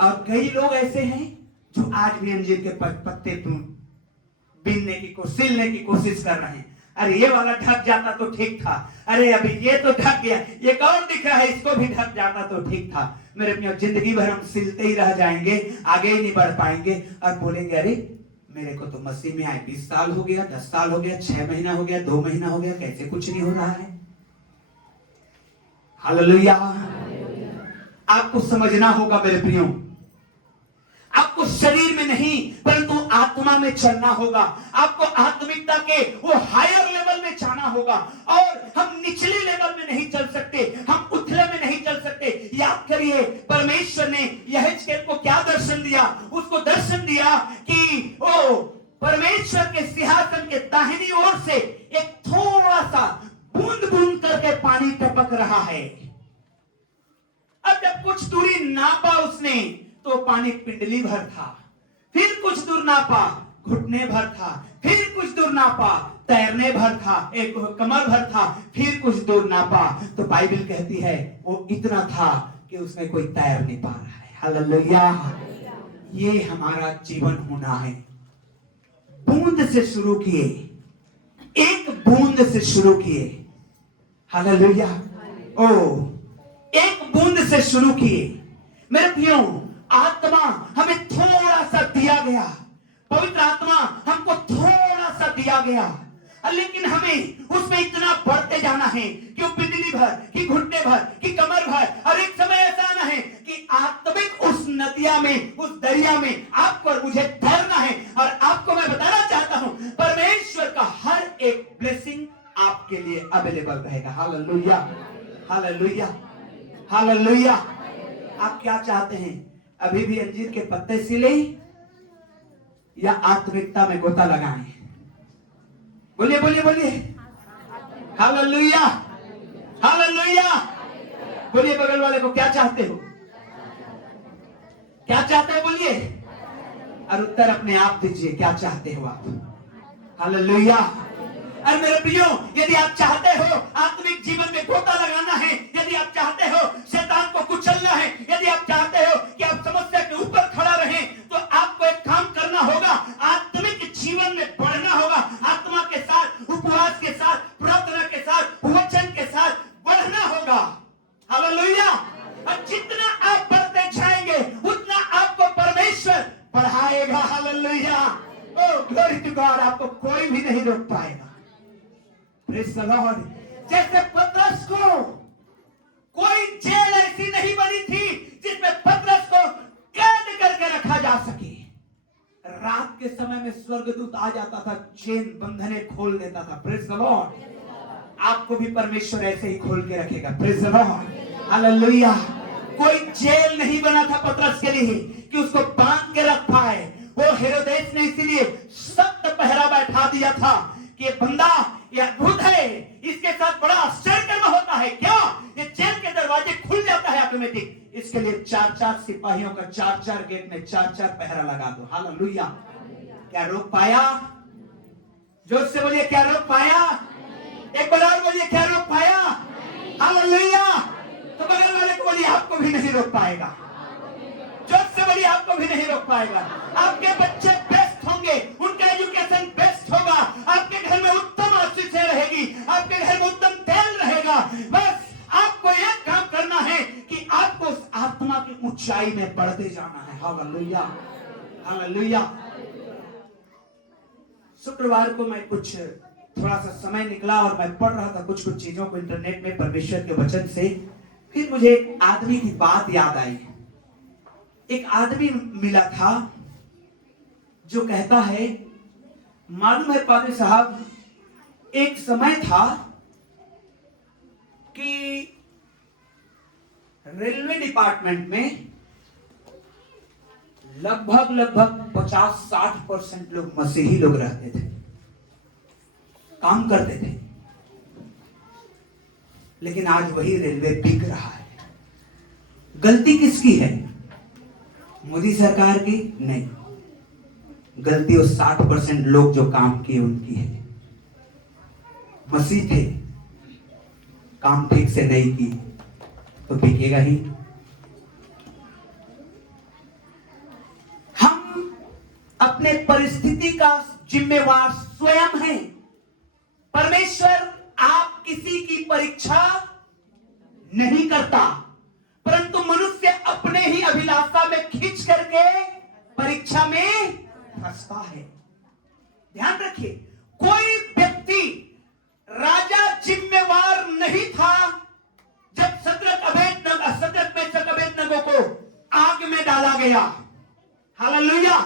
और कई लोग ऐसे हैं जो आज भी अंजीर के पत्ते बीनने की सिलने की कोशिश कर रहे हैं। अरे ये वाला ढक जाता तो ठीक था, अरे अभी ये तो ढक गया, ये कौन दिख रहा है, इसको भी ढक जाता तो ठीक था। मेरे अपनी जिंदगी भर हम सिलते ही रह जाएंगे, आगे ही नहीं बढ़ पाएंगे, और बोलेंगे अरे मेरे को तो मसीह में आए 20 साल हो गया, 10 साल हो गया, 6 महीना हो गया, 2 महीना हो गया, कैसे कुछ नहीं हो रहा है। हालेलुया। आपको समझना होगा मेरे प्रियो, आपको शरीर में नहीं परंतु आत्मा में चलना होगा। आपको आत्मिकता के वो हायर लेवल में जाना होगा। और हम निचले लेवल में नहीं चल सकते, हम उथले में नहीं चल सकते। याद करिए, परमेश्वर ने यहेजकेल को क्या दर्शन दिया? उसको दर्शन दिया कि ओ परमेश्वर के सिंहासन के दाहिनी ओर से एक थोड़ा सा बूंद बूंद करके पानी टपक रहा है। अब जब कुछ दूरी नापा उसने तो पानी पिंडली भर था, फिर कुछ दूर नापा घुटने भर था, फिर कुछ दूर नापा तैरने भर था, एक कमर भर था, फिर कुछ दूर नापा तो बाइबल कहती है वो इतना था कि उसमें कोई तैर नहीं पा रहा है। हालेलुया। ये हमारा जीवन होना है। बूंद से शुरू किए, एक बूंद से शुरू किए। हालेलुया। ओ एक बूंद से शुरू किए। मेरे प्रियो, आत्मा हमें थोड़ा सा दिया गया, पवित्र आत्मा हमको थोड़ा सा दिया गया, लेकिन हमें उसमें इतना बढ़ते जाना है कि वो पिंडली भर, कि घुटने भर, कि कमर भर, और एक समय ऐसा आना है कि आत्मिक उस नदिया में, उस दरिया में आपको और मुझे तैरना है। और आपको मैं बताना चाहता हूं, परमेश्वर का हर एक ब्लेसिंग आपके लिए अवेलेबल रहेगा। Hallelujah, hallelujah, hallelujah. आप क्या चाहते हैं? अभी भी अंजीर के पत्ते सिले या आत्मिकता में गोता लगाएं? बोलिए बोलिए बोलिए। Hallelujah, hallelujah. बोलिए बगल वाले को, क्या चाहते हो? क्या चाहते हो बोलिए, और उत्तर अपने आप दीजिए, क्या चाहते हो आप? हालेलुया। और मेरे प्रियो, यदि आप चाहते हो आत्मिक जीवन में गोता लगाना है, यदि आप चाहते हो शैतान को कुचलना है, यदि आप चाहते हो कि आप समस्या के ऊपर खड़ा रहें, तो आपको एक काम करना होगा, आत्मिक जीवन में बढ़ना होगा। आत्मा के साथ, उपवास के साथ, प्रार्थना के साथ, वचन के साथ बढ़ना होगा। हालेलुया। और जितना आप बढ़ते जाएंगे उतना आपको परमेश्वर बढ़ाएगा। Hallelujah. O glory to God. आपको कोई भी नहीं रोक पाएगा। Praise the Lord. जैसे पतरस को कोई जेल ऐसी नहीं बनी थी जिसमें पतरस को कैद करके रखा जा सके। रात के समय में स्वर्गदूत आ जाता था, चेन बंधने खोल देता था। Praise the Lord. आपको भी परमेश्वर ऐसे ही खोल के रखेगा। Praise the Lord, hallelujah. कोई जेल नहीं बना था पतरस के लिए कि उसको बांध के रख पाए। वो हेरोदेस ने इसीलिए सख्त पहरा बैठा दिया था कि ये बंदा ये अद्भुत है, इसके साथ बड़ा आश्चर्य कर्म होता है। क्या ये जेल के दरवाजे खुल जाता है ऑटोमेटिक? इसके लिए 4-4 सिपाहियों का 4-4 गेट में 4-4 पहरा लगा दो। हालेलुया। क्या रोक पाया? जोर से बोलिए, क्या रोक पाया? एक बार और बोलिए, क्या रोक पाया? हालेलुया। तो बगल वाले को बोलिए, आपको भी नहीं रोक पाएगा। जोर से बोलिए, आपको भी नहीं रोक पाएगा। आपके बच्चे बेस्ट होंगे, उनका एजुकेशन बेस्ट होगा, आपके घर में उत्तम आशीषें रहेगी, आपके घर में उत्तम तेल रहेगा। बस आपको एक काम करना है कि आपको उस आत्मा की ऊंचाई में बढ़ते जाना है। Hallelujah, hallelujah. शुक्रवार को मैं कुछ थोड़ा सा समय निकला और मैं पढ़ रहा था कुछ चीजों को इंटरनेट में परमेश्वर के वचन से। फिर मुझे एक आदमी की बात याद आई। एक आदमी मिला था जो कहता है, मालूम है पादरी साहब, एक समय था कि रेलवे डिपार्टमेंट में लगभग 50-60% लोग मसीही लोग रहते थे, काम करते थे। लेकिन आज वही रेलवे बिक रहा है। गलती किसकी है? मोदी सरकार की नहीं, गलती वो 60% लोग जो काम किए उनकी है। मसीह थे, काम ठीक से नहीं की तो बिकेगा ही। हम अपने परिस्थिति का जिम्मेवार स्वयं हैं। परमेश्वर आप किसी की परीक्षा नहीं करता, परंतु मनुष्य अपने ही अभिलाषा में खींच करके परीक्षा में फंसता है। ध्यान रखिए, कोई व्यक्ति राजा जिम्मेवार नहीं था जब सदरक मेशक अबेदनगो को आग में डाला गया। हालेलुया।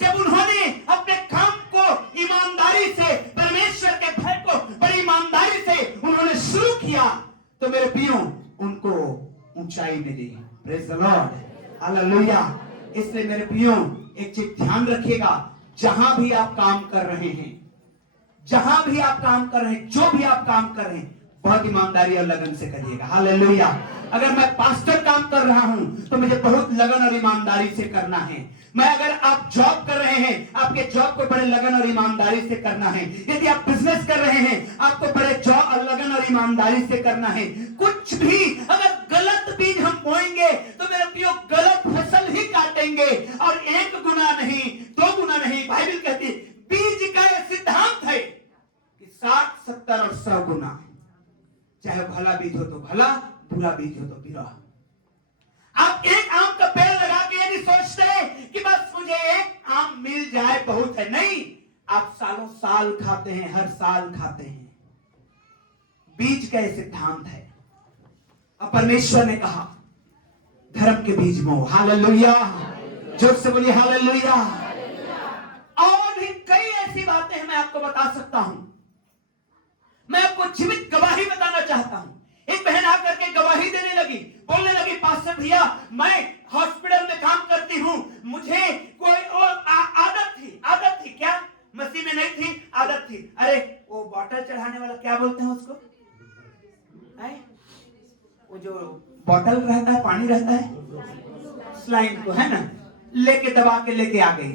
जब उन्होंने अपने काम को ईमानदारी से, परमेश्वर के भय को बड़ी ईमानदारी से उन्होंने शुरू किया, तो मेरे प्रियो उनको ऊंचाई मिली। Praise the Lord, hallelujah. इसलिए मेरे प्रियो एक चीज ध्यान रखिएगा, जहां भी आप काम कर रहे हैं, जहां भी आप काम कर रहे हैं, जो भी आप काम कर रहे हैं, बहुत ईमानदारी और लगन से करिएगा। हालेलुया। अगर मैं पास्टर काम कर रहा हूं तो मुझे बहुत लगन और ईमानदारी से करना है। मैं अगर आप जॉब कर रहे हैं, आपके जॉब को बड़े लगन और ईमानदारी से करना है। यदि आप बिजनेस कर रहे हैं, आपको बड़े जॉब और लगन और ईमानदारी से करना है। कुछ भी अगर गलत बीज हम बोएंगे तो मेरे प्रियो गलत फसल ही काटेंगे। और 1 गुना नहीं, 2 गुना नहीं, बाइबल कहती है बीज का यह सिद्धांत है कि 60, 70 और 100 गुना। चाहे भला बीज हो तो भला, बुरा बीज हो तो बुरा। आप एक आम का पेड़ लगा के ये नहीं सोचते कि बस मुझे एक आम मिल जाए बहुत है। नहीं, आप सालों साल खाते हैं, हर साल खाते हैं। बीज का सिद्धांत है। अब परमेश्वर ने कहा धर्म के बीज बो। हालेलुया। जोर से बोलिए हालेलुया। और भी कई ऐसी बातें मैं आपको बता सकता हूं। मैं आपको जीवित गवाही बताना चाहता हूं। एक बहन आकर के गवाही देने लगी, बोलने लगी, पास्टर भैया मैं हॉस्पिटल में काम करती हूँ, मुझे कोई और आदत थी। क्या? मसीह में नहीं थी, आदत थी। अरे वो बॉटल चढ़ाने वाला क्या बोलते हैं उसको? वो जो बॉटल रहता है, पानी रहता है, स्लाइन को, है ना, लेके दबा के लेके आ गई।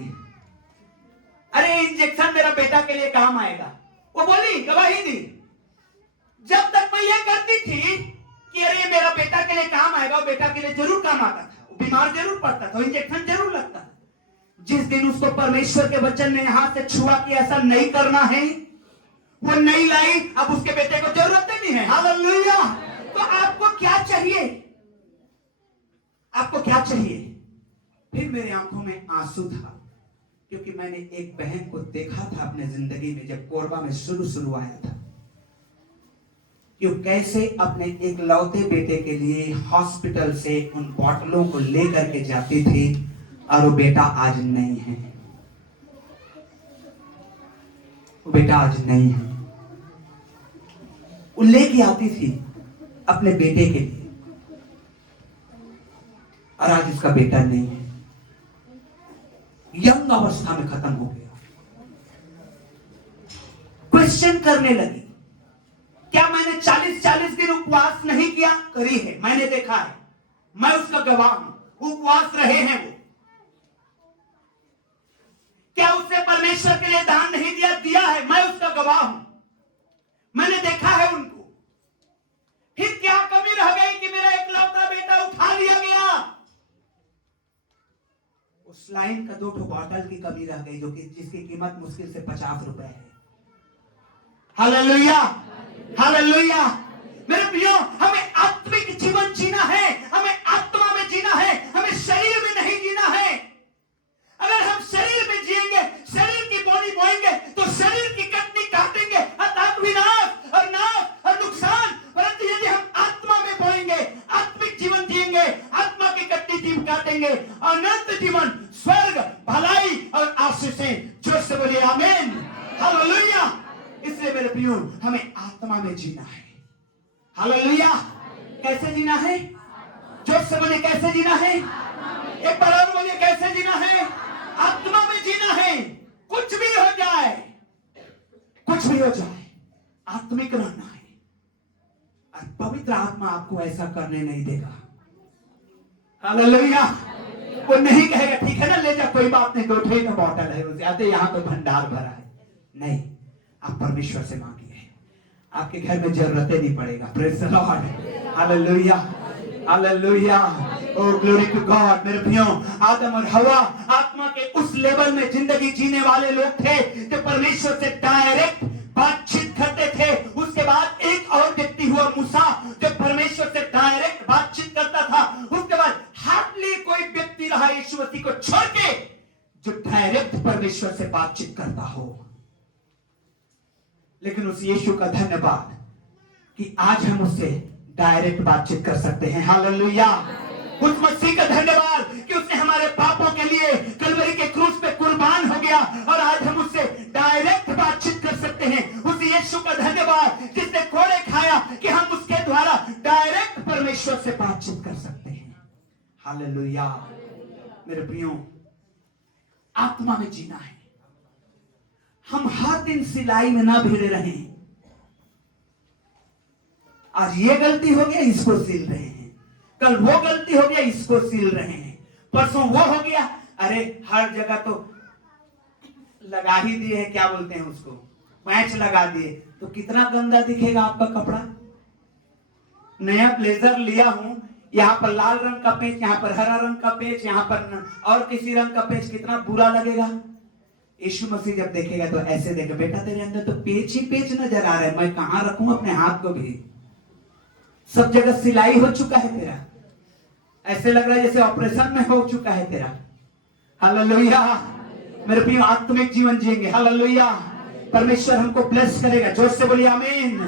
अरे इंजेक्शन मेरा बेटा के लिए काम आएगा। वो बोली, गवाही दी, जब तक मैं ये करती थी कि अरे मेरा बेटा के लिए काम आएगा, बेटा के लिए जरूर काम आता था, बीमार जरूर पड़ता था, इंजेक्शन जरूर लगता था। जिस दिन उसको परमेश्वर के वचन ने यहां से छुआ कि ऐसा नहीं करना है, वो नहीं लाई, अब उसके बेटे को जरूरत नहीं है। हालेलुया। तो आपको क्या चाहिए? आपको क्या चाहिए? फिर मेरे आंखों में आंसू था, क्योंकि मैंने एक बहन को देखा था अपने जिंदगी में, जब कोरबा में शुरू आया था, कि वो कैसे अपने एक लौते बेटे के लिए हॉस्पिटल से उन बॉटलों को लेकर के जाती थी, और वो बेटा आज नहीं है। बेटा आज नहीं है। वो लेके आती थी अपने बेटे के लिए, और आज उसका बेटा नहीं है, यंग अवस्था में खत्म हो गया। क्वेश्चन करने लगी, क्या मैंने 40-40 दिन उपवास नहीं किया? करी है, मैंने देखा है, मैं उसका गवाह हूं। उपवास रहे हैं वो। क्या उसने परमेश्वर के लिए दान नहीं दिया? दिया है, मैं उसका गवाह हूं, मैंने देखा है उनको। फिर क्या कमी रह गई कि मेरा इकलौता बेटा उठा लिया गया? उस लाइन का 2 बॉटल की कमी रह गई, जो कि जिसकी कीमत मुश्किल से 50 रुपए है। Hallelujah, hallelujah. मेरे प्रियो, हमें आत्मिक जीवन जीना है, हमें आत्मा में जीना है, हमें शरीर में नहीं जीना है। अगर हम शरीर में जिएंगे, शरीर की बोनी बोएंगे, तो शरीर की कटनी काटेंगे, अर्थात विनाश और नाश और नुकसान। परंतु यदि हम आत्मा में बोएंगे, आत्मिक जीवन जिएंगे, आत्मा की कटनी जीव काटेंगे, अनंत जीवन, स्वर्ग, भलाई और आशीषें। जोर से बोलिए आमीन, हालेलुया। इसलिए मेरे प्रियो, हमें आत्मा में जीना है। हालेलुया। कैसे जीना है? जोर से बोलिए, कैसे जीना है? एक बार और बोलिए, कैसे जीना है? आत्मा में जीना है। कुछ भी हो जाए, कुछ भी हो जाए, आत्मिक रहना है। और पवित्र आत्मा आपको ऐसा करने नहीं देगा। हालेलुया। वो नहीं कहेगा ठीक है ना, ले जा, कोई बात नहीं, 2 ठे में बॉटल है, उसे आते यहाँ तो भंडार भरा है। नहीं, आप परमेश्वर से मांगिए, आपके घर में जरूरतें नहीं पड़ेगा। Praise the Lord, hallelujah, hallelujah, O glory to God. मेरे प्रियो, आदम और हवा आत्मा के उस लेवल में जिंदगी जीने वाले लोग थे जो परमेश्वर से डायरेक्ट बातचीत करते थे। उसके बाद एक और व्यक्ति हुआ मूसा, जो परमेश्वर से डायरेक्ट बातचीत करता था। उसके बाद हार्डली कोई व्यक्ति रहा यीशु मसीह को छोड़ के जो डायरेक्ट परमेश्वर से बातचीत करता हो। लेकिन उस यीशु का धन्यवाद कि आज हम उससे डायरेक्ट बातचीत कर सकते हैं। हालेलुया। उस मसीह का धन्यवाद कि उसने हमारे पापों के लिए कलवरी के क्रूस पे कुर्बान हो गया, और आज हम उससे डायरेक्ट बातचीत कर सकते हैं। उस यीशु का धन्यवाद जिसने कोड़े खाया कि हम उसके द्वारा डायरेक्ट परमेश्वर से बातचीत कर सकते हैं। हालेलुया। मेरे प्रियो, आत्मा में जीना है। हम हर दिन सिलाई में ना भिड़े रहें। आज ये गलती हो गया, इसको सिल रहे हैं, कल वो गलती हो गया, इसको सिल रहे हैं, परसों वो हो गया। अरे हर जगह तो लगा ही दिए हैं, क्या बोलते हैं उसको, पैच लगा दिए, तो कितना गंदा दिखेगा आपका कपड़ा। नया ब्लेजर लिया हूं, यहाँ पर लाल रंग का पेच, यहाँ पर हरा रंग का पेच, यहाँ पर और किसी रंग का पेच, कितना बुरा लगेगा। यीशु मसीह जब देखेगा तो ऐसे देखेगा, बेटा तेरे अंदर तो पेच ही पेच नजर आ रहा है, मैं कहां रखूं अपने हाथ को भी, सब जगह सिलाई हो चुका है तेरा, ऐसे लग रहा है जैसे ऑपरेशन में हो चुका है तेरा। हालेलुया। मेरे प्रिय, आत्मिक जीवन जिएंगे। हालेलुया। परमेश्वर हमको ब्लेस करेगा। जोर से बोलिए आमीन।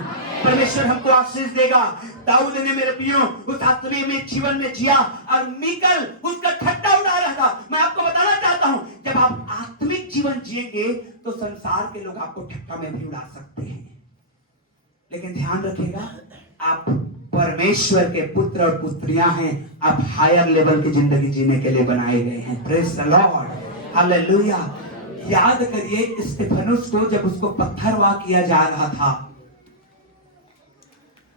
परमेश्वर हमको आशीष देगा। दाऊद ने मेरे प्रियो उस आत्मिक में जीवन में जिया, और मीकल उसका ठट्टा उड़ा रहा था। मैं आपको बताना चाहता हूं, जब आप आत्मिक जीवन जिएंगे तो संसार के लोग आपको ठट्टा में भी उड़ा सकते हैं, लेकिन ध्यान रखिएगा, आप परमेश्वर के पुत्र और पुत्रियां हैं। आप हायर लेवल की जिंदगी जीने के लिए बनाए गए हैं। Praise the Lord, hallelujah. याद करिए स्टेफनुस को, जब उसको पत्थरवाह किया जा रहा था,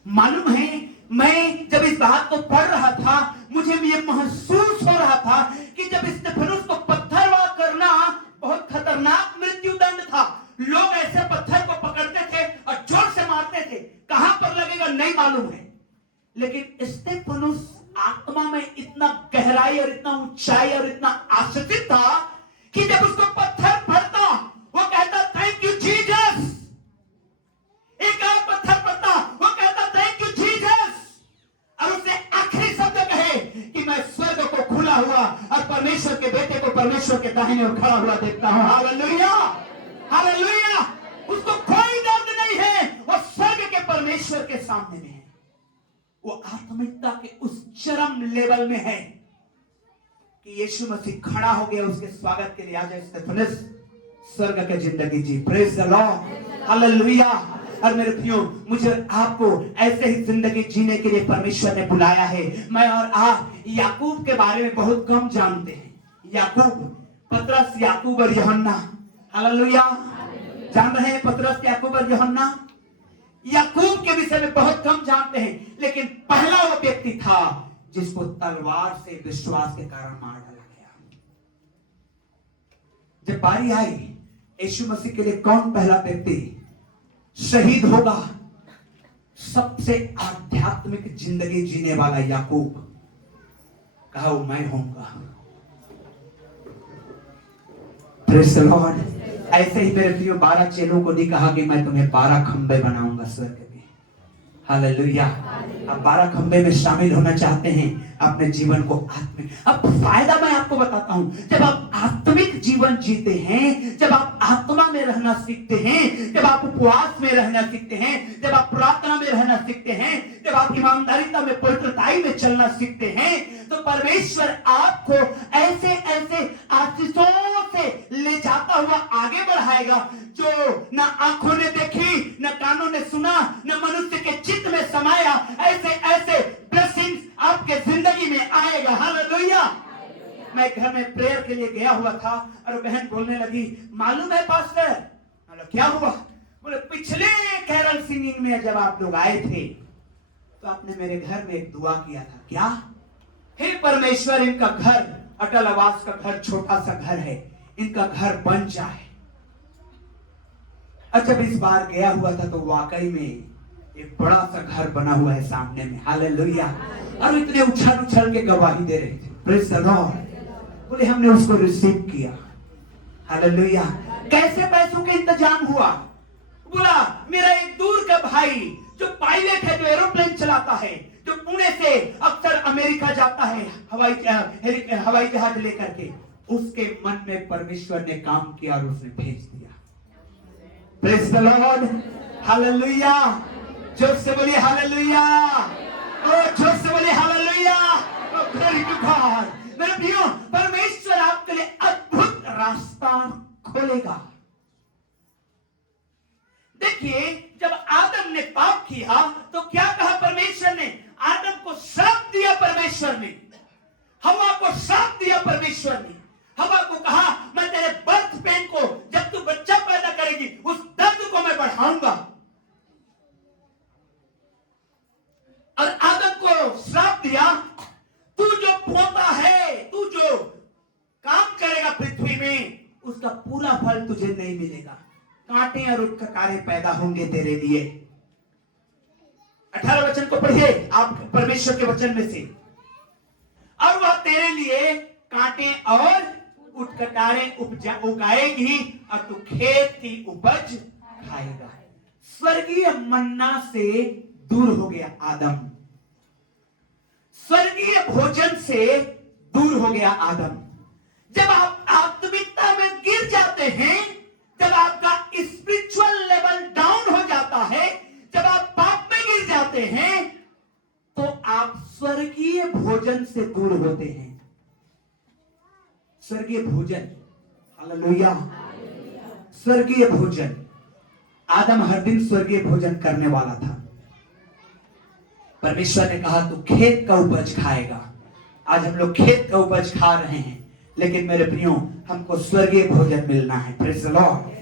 मालूम है, मैं जब इस बात को पढ़ रहा था, मुझे ये महसूस हो रहा था कि जब स्टेफनुस को पत्थरवाह करना बहुत खतरनाक मृत्यु दंड था। लोग ऐसे पत्थर को पकड़ते थे और जोर से मारते थे, कहां पर लगेगा नहीं मालूम है, लेकिन स्टेफनुस आत्मा में इतना गहराई और इतना ऊंचाई और इतना आशीषित था कि जब उसको पत्थर पड़ता, वो कहता थैंक यू जीसस। एक और पत्थर पड़ता, वो कहता थैंक यू जीसस। और उसने आखिरी शब्द कहे कि मैं स्वर्ग को खुला हुआ और परमेश्वर के बेटे को परमेश्वर के दाहिने ओर खड़ा हुआ देखता हूं। Hallelujah, hallelujah. उसको कोई दर्द नहीं है, वो स्वर्ग के परमेश्वर के सामने में है। वो आत्मिकता के उस चरम लेवल में है कि यीशु मसीह खड़ा हो गया उसके स्वागत के लिए। आज स्टेफनुस स्वर्ग की जिंदगी जी। Praise the Lord, hallelujah. और मेरे प्रियो, मुझे आपको ऐसे ही जिंदगी जीने के लिए परमेश्वर ने बुलाया है। मैं और आप याकूब के बारे में बहुत कम जानते हैं। याकूब, पतरस, याकूब और यूहन्ना, हालेलुया। जान रहे हैं पतरस, याकूब और यूहन्ना? याकूब के विषय में बहुत कम जानते हैं, लेकिन पहला वो व्यक्ति था जिसको तलवार से विश्वास के कारण मार डाला गया। जब बारी आई यीशु मसीह के लिए कौन पहला व्यक्ति शहीद होगा? सबसे आध्यात्मिक जिंदगी जीने वाला याकूब। कहा वो मैं होऊंगा। Praise the Lord. ऐसे ही मेरे प्रियो 12 चेलों को नहीं कहा कि मैं तुम्हें 12 खंबे बनाऊंगा स्वर्ग में। हालेलुया। आप 12 खंबे में शामिल होना चाहते हैं अपने जीवन को आत्मिक। अब फायदा मैं आपको बताता हूं, जब आप आत्मिक जीवन जीते हैं, जब आप आत्मा में रहना सीखते हैं, जब आप उपवास में रहना सीखते हैं, जब आप प्रार्थना में रहना सीखते हैं, जब आप ईमानदारिता में, पवित्रताई में चलना सीखते हैं, तो परमेश्वर आपको ऐसे ऐसे आशीषों से ले जाता हुआ आगे बढ़ाएगा जो न आंखों ने देखी, न कानों ने सुना, न मनुष्य के चित्त में समाया। ऐसे ऐसे ब्लेसिंग्स आपके जिंदगी में आएगा। हालेलुया। मैं घर में प्रेयर के लिए गया हुआ था और बहन बोलने लगी, मालूम है पास्टर? मतलब क्या हुआ? बोले पिछले कैरल सिंगिंग में जब आप लोग आए थे तो आपने मेरे घर में एक दुआ किया था। क्या? हे परमेश्वर, इनका घर, अटल आवास का घर, छोटा सा घर है, इनका घर बन जाए। और जब इस बार गया हुआ था तो वाकई में एक बड़ा सा घर बना हुआ है सामने में। हालेलुया। और इतने उछल उछल के गवाही दे रहे थे। Praise the Lord. बोले हमने उसको रिसीव किया। हालेलुया। कैसे पैसों के इंतजाम हुआ? बोला मेरा एक दूर का भाई जो पायलट है, जो एरोप्लेन चलाता है, जो पुणे से अक्सर अमेरिका जाता है हवाई जहाज लेकर के, उसके मन में परमेश्वर ने काम किया और उसने भेज दिया। Praise the Lord. हालेलुया। जोर से बोलिए हालेलुया। और जोर से बोलिए हालेलुया। Glory to God. मेरे प्रियो, परमेश्वर आपके लिए अद्भुत रास्ता खोलेगा। देखिए, जब आदम ने पाप किया तो क्या कहा परमेश्वर ने? आदम को श्राप दिया परमेश्वर ने, हवा को श्राप दिया परमेश्वर ने। हवा को कहा मैं तेरे बर्थ पेन को, जब तू बच्चा पैदा करेगी, उस दर्द को मैं बढ़ाऊंगा। और आदम को श्राप दिया, तू जो बोता है, तू जो काम करेगा पृथ्वी में, उसका पूरा फल तुझे नहीं मिलेगा। कांटे और उत्ककारे पैदा होंगे तेरे लिए। 18 वचन को पढ़िए आप परमेश्वर के वचन में से। और वह तेरे लिए कांटे और उत्ककारे उगाएगी और तू खेत की उपज खाएगा। स्वर्गीय मन्ना से दूर हो गया आदम। स्वर्गीय भोजन से दूर हो गया आदम। जब आप आत्मिकता में गिर जाते हैं, जब आपका स्पिरिचुअल लेवल डाउन हो जाता है, जब आप पाप में गिर जाते हैं, तो आप स्वर्गीय भोजन से दूर होते हैं। स्वर्गीय भोजन, हालेलुया, स्वर्गीय भोजन। आदम हर दिन स्वर्गीय भोजन करने वाला था। परमेश्वर ने कहा तू खेत का उपज खाएगा। आज हम लोग खेत का उपज खा रहे हैं, लेकिन मेरे प्रियो, हमको स्वर्गीय भोजन मिलना है। Praise the Lord.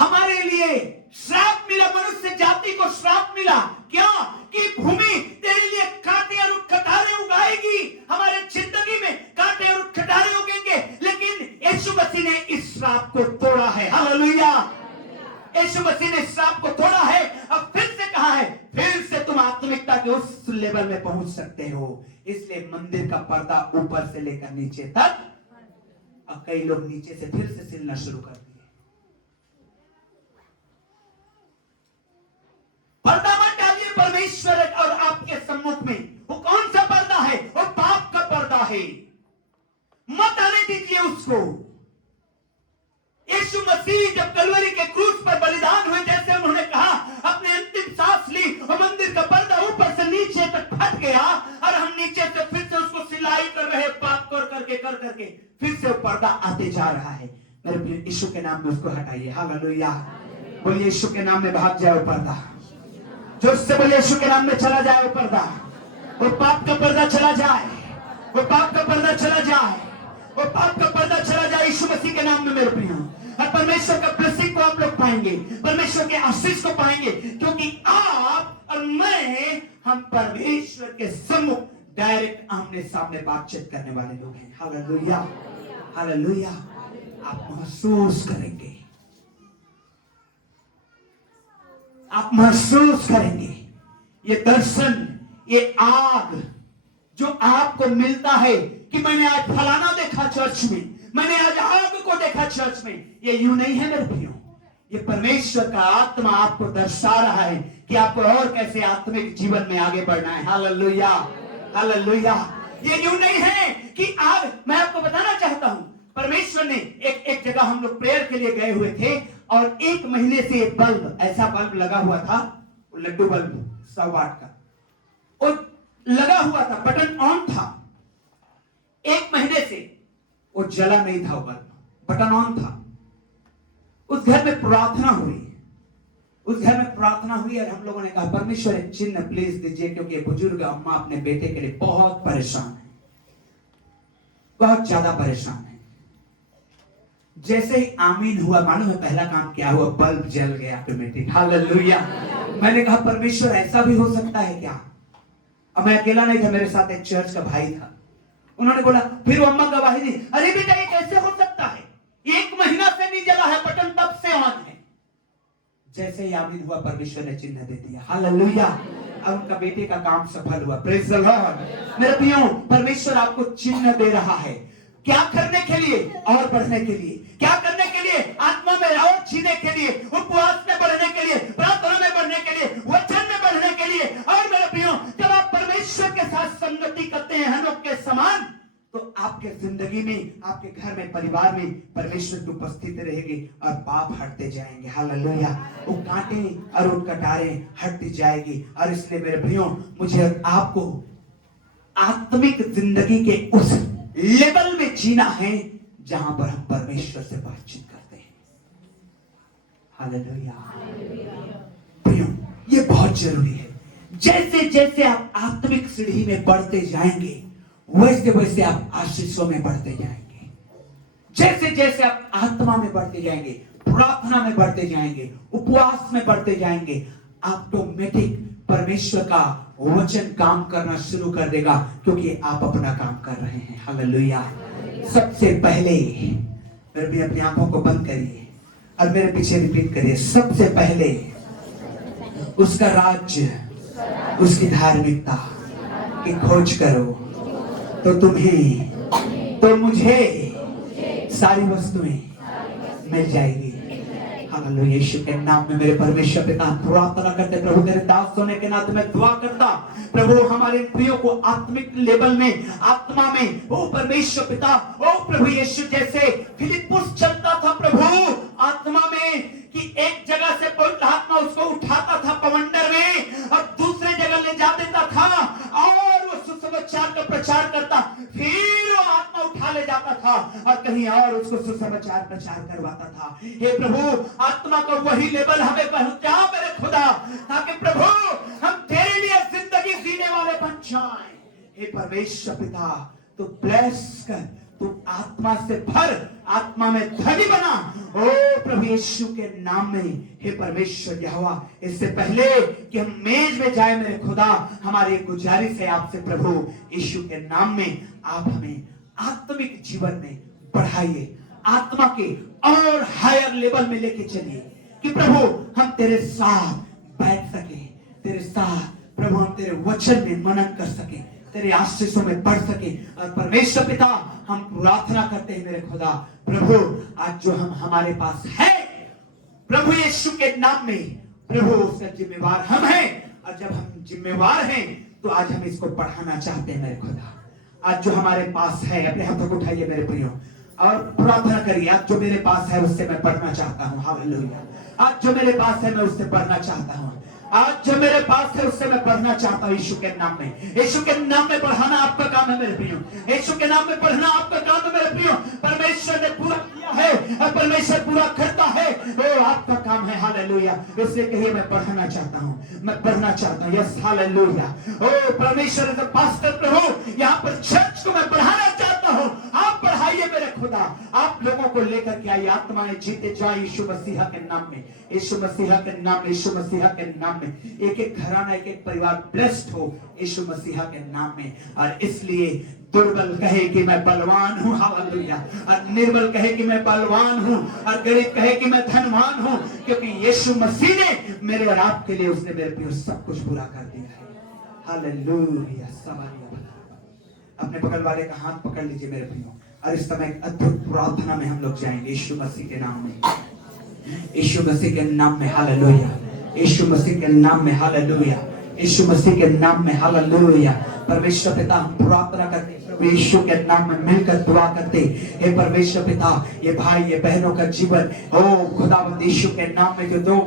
हमारे लिए श्राप मिला, मनुष्य जाति को श्राप मिला। क्या? कि भूमि तेरे लिए कांटे और खटारे उगाएगी। हमारे जिंदगी में कांटे और खटारे उगेंगे, लेकिन यीशु मसीह ने इस श्राप को तोड़ा है। हालेलुया। यीशु मसीह ने श्राप को तोड़ा है। अब फिर से कहा है, फिर से तुम आत्मिकता के उस लेवल में पहुंच सकते हो। इसलिए मंदिर का पर्दा ऊपर से लेकर नीचे तक, अब कई लोग नीचे से फिर से सिलना शुरू कर दिए। पर्दा मत डालिए परमेश्वर और आपके सम्मुख में। वो कौन सा पर्दा है? वो पाप का पर्दा है। मत आने दीजिए उसको। यीशु मसीह जब कलवरी के क्रूस पर बलिदान हुए, जैसे उन्होंने कहा, अपने अंतिम सांस ली और मंदिर का पर्दा ऊपर से नीचे तक फट गया, और हम नीचे से फिर से उसको सिलाई कर रहे, पाप कर करके फिर से वो पर्दा आते जा रहा है। मेरे प्रिय यीशु के नाम में उसको हटाइए। हालेलुया। बोलिए यीशु के नाम में भाग जाए वो पर्दा। जो उससे बोलिए यीशु के नाम में चला जाए वो पर्दा। वो पाप का पर्दा चला जाए, वो पाप का पर्दा चला जाए, वो पाप का पर्दा चला जाए यीशु मसीह के नाम में मेरे प्रिय। और परमेश्वर का ब्लेसिंग को आप लोग पाएंगे, परमेश्वर के आशीष को पाएंगे, क्योंकि आप और मैं हम परमेश्वर के सम्मुख डायरेक्ट आमने सामने बातचीत करने वाले लोग हैं। Hallelujah, hallelujah. आप महसूस करेंगे, आप महसूस करेंगे ये दर्शन, ये आग जो आपको मिलता है कि मैंने आज फलाना देखा चर्च में, मैंने आज आग को देखा चर्च में। ये यूं नहीं है मेरे भाइयों, ये परमेश्वर का आत्मा आपको दर्शा रहा है कि आपको और कैसे आत्मिक जीवन में आगे बढ़ना है। Hallelujah, hallelujah. ये यूं नहीं है कि आज मैं आपको बताना चाहता हूं, परमेश्वर ने एक जगह हम लोग प्रेयर के लिए गए हुए थे और 1 महीने से एक बल्ब, ऐसा बल्ब लगा हुआ था, लड्डू बल्ब 100 वाट का, वो लगा हुआ था, बटन ऑन था। 1 महीने से वो जला नहीं था, वो बल्ब, बटन ऑन था। उस घर में प्रार्थना हुई, उस घर में प्रार्थना हुई और हम लोगों ने कहा परमेश्वर एक चिन्ह प्लीज दीजिए, क्योंकि ये बुजुर्ग अम्मा अपने बेटे के लिए बहुत परेशान है, बहुत ज्यादा परेशान है। जैसे ही आमीन हुआ, मालूम है पहला काम क्या हुआ? बल्ब जल गया ऑटोमेटिक। हालेलुया। मैंने कहा परमेश्वर ऐसा भी हो सकता है क्या? अब मैं अकेला नहीं था, मेरे साथ एक चर्च का भाई था। उन्होंने बोला, फिर वो अम्मा गवाही दी, अरे बेटा ये कैसे हो सकता है, 1 महीना से नहीं जला है, बटन तब से ऑन है। जैसे ही आमीन हुआ परमेश्वर ने चिन्ह दे दिया। हालेलुया। अब उनका बेटे का काम सफल हुआ। Praise the Lord. मेरे प्रियो, परमेश्वर आपको चिन्ह दे रहा है। क्या करने के लिए? और बढ़ने के लिए। क्या करने के लिए? आत्मा में और जीने के लिए, उपवास में बढ़ने के लिए, प्रार्थना में बढ़ने के लिए, वचन में बढ़ने के लिए। और मेरे प्रियो, जब आप परमेश्वर के साथ संगति करते हैं हनोक के समान, तो आपके जिंदगी में, आपके घर में, परिवार में परमेश्वर की उपस्थिति रहेगी और पाप हटते जाएंगे। हालेलुया। वो कांटे और वो कटारें हटती जाएगी। और इसलिए मेरे भाइयों, मुझे आपको आत्मिक जिंदगी के उस लेवल में जीना है जहां पर हम परमेश्वर से बातचीत करते हैं। हालेलुया। भाइयों, ये बहुत जरूरी है। जैसे जैसे आप आत्मिक सीढ़ी में बढ़ते जाएंगे, वैसे वैसे आप आशीषों में बढ़ते जाएंगे। जैसे जैसे आप आत्मा में बढ़ते जाएंगे, प्रार्थना में बढ़ते जाएंगे, उपवास में बढ़ते जाएंगे, ऑटोमेटिक परमेश्वर का वचन काम करना शुरू कर देगा, क्योंकि आप अपना काम कर रहे हैं। हालेलुया। सबसे पहले मेरे भी अपनी आंखों को बंद करिए और मेरे पीछे रिपीट करिए, सबसे पहले उसका राज्य, उसकी धार्मिकता की खोज करो, तो तुम्हें, तो मुझे सारी वस्तुएं मिल जाएगी। हालेलुया। यीशु के नाम में मेरे परमेश्वर पिता प्रार्थना करते, प्रभु तेरे दास होने के नाते मैं दुआ करता, प्रभु हमारे प्रियो को आत्मिक लेवल में, आत्मा में, ओ परमेश्वर पिता, ओ प्रभु यीशु, जैसे फिलिप्पुस चलता था प्रभु आत्मा में, कि एक जगह से पवित्र आत्मा उसको उठाता था पवंडर में और दूसरे जगह ले जा देता था और वो सुसमाचार का प्रचार करता, फिर वो आत्मा उठा ले जाता था और कहीं और उसको सुसमाचार प्रचार करवाता था। हे प्रभु, आत्मा का वही लेवल हमें पहुंचा मेरे खुदा, ताकि प्रभु हम तेरे लिए जिंदगी जीने वाले बन जाएं। हे परमेश्वर पिता, तू ब्लेस कर, तू आत्मा से भर, आत्मा में धनी बना, ओ प्रभु यीशु के नाम में। हे परमेश्वर यहोवा, इससे पहले कि हम मेज में जाए मेरे खुदा, हमारी गुजारिश है आपसे प्रभु यीशु के नाम में, आप हमें आत्मिक जीवन में बढ़ाइए, आत्मा के और हायर लेवल में लेके चलिए, कि प्रभु हम तेरे साथ बैठ सके, तेरे साथ प्रभु हम तेरे वचन में मनन कर सके, तेरे आशीषों में बढ़ सके। और परमेश्वर पिता, हम प्रार्थना करते हैं मेरे खुदा, प्रभु आज जो हम हमारे पास है प्रभु यीशु के नाम में, प्रभु उसका जिम्मेवार हम हैं, और जब हम जिम्मेवार हैं तो आज हम इसको बढ़ाना चाहते हैं मेरे खुदा। आज जो हमारे पास है, अपने हाथों को उठाइए मेरे प्रियो और प्रार्थना करिए, आज जो मेरे पास है उससे मैं बढ़ना चाहता हूँ। हालेलुया। आज जो मेरे पास है मैं उससे बढ़ना चाहता हूँ, आज जो मेरे पास है उससे मैं बढ़ना चाहता हूँ यीशु के नाम में। यीशु के नाम में बढ़ाना आपका काम है मेरे प्रियो, यीशु के नाम में बढ़ना आपका काम है मेरे प्रियो। परमेश्वर ने पूरा किया है और परमेश्वर पूरा करता है, वो आपका काम है। हालेलुया। इसलिए कहिए मैं बढ़ना चाहता हूँ, मैं बढ़ना चाहता हूँ। Yes hallelujah. ओ परमेश्वर इज पास्टर, प्रभु यहाँ पर चर्च को मैं बढ़ाना चाहता हूँ। आप बढ़ाइए मेरे खुदा, आप लोगों को लेकर के आइए, आत्माएं जीते जाए यीशु मसीहा के नाम में, यीशु मसीहा के नाम में, यीशु मसीहा के नाम में। एक एक घराना, एक एक परिवार ब्लेस्ड हो यीशु मसीहा के नाम में। और इसलिए दुर्बल कहे कि मैं बलवान हूँ, हालेलुया, और निर्बल कहे कि मैं बलवान हूँ, और गरीब कहे कि मैं धनवान हूँ, क्योंकि यीशु मसीह ने मेरे और आपके लिए, उसने मेरे पे सब कुछ पूरा कर दिया है। हालेलुया। अपने बगल वाले का हाथ पकड़ लीजिए मेरे प्रियो, और इस समय एक अद्भुत प्रार्थना में हम लोग जाएंगे यीशु मसीह के नाम में, यीशु मसीह के नाम में। हालेलुया। यीशु मसीह के नाम में। हालेलुया। यीशु मसीह के नाम में। हालेलुया। परमेश्वर पिता, हम प्रार्थना करते यीशु के नाम में मिलकर दुआ करते। हे परमेश्वर पिता, ये भाई ये बहनों का जीवन, ओ खुदावंद यीशु के नाम में, जो दो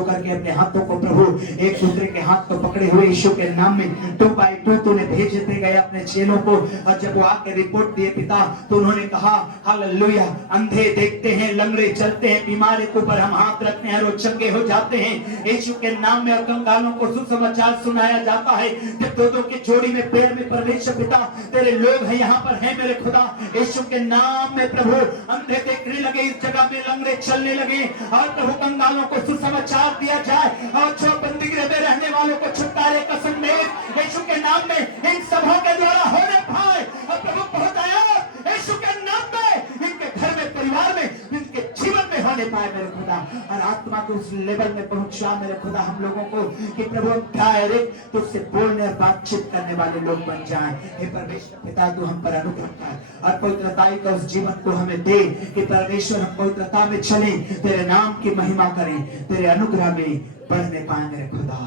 करके अपने हाथों को प्रभु एक दूसरे के हाथ को पकड़े हुए यीशु के नाम में 2 बाई 2 तूने भेजते गए अपने चेलों को, और जब वो आके रिपोर्ट दिए पिता, तो उन्होंने कहा हालेलुया, अंधे देखते हैं, लंगड़े चलते हैं, बीमारी के ऊपर हम हाथ रखते हैं और वो चंगे हो जाते हैं यीशु के नाम में, और कंगालों को सुसमाचार सुनाया जाता है। जब दो की जोड़ी में पैर में परमेश्वर पिता तेरे लोग है, यहाँ पर है मेरे खुदा, यीशु के नाम में प्रभु अंधे देखने लगे, इस जगह में लंगड़े चलने लगे, और प्रभु कंगालों को सुसमाचार दिया जाए, और जो बंदीगृह में रहने वालों को छुटकारे का संदेश यीशु के नाम में इन सबों के द्वारा होने पाए, और प्रभु पहुंचाया यीशु के नाम में इनके घर में, परिवार में, इनके जीवन में होने पाए मेरे खुदा, और आत्मा को उस लेवल में पहुंचा मेरे खुदा हम लोगों को कि प्रभु हम डायरेक्ट तुझसे बोलने और बातचीत करने वाले लोग बन जाएं। हे परमेश्वर पिता, तू हम पर अनुग्रह कर और पवित्रताई का उस जीवन को हमें दे कि परमेश्वर हम पवित्रता में चले, तेरे नाम की महिमा करें, तेरे अनुग्रह में बढ़ने पाए मेरे खुदा।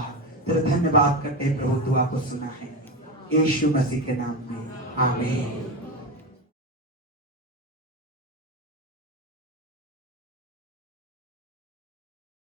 तेरे धन्यवाद करते प्रभु, दुआ को सुना है यीशु मसीह के नाम में, आमीन।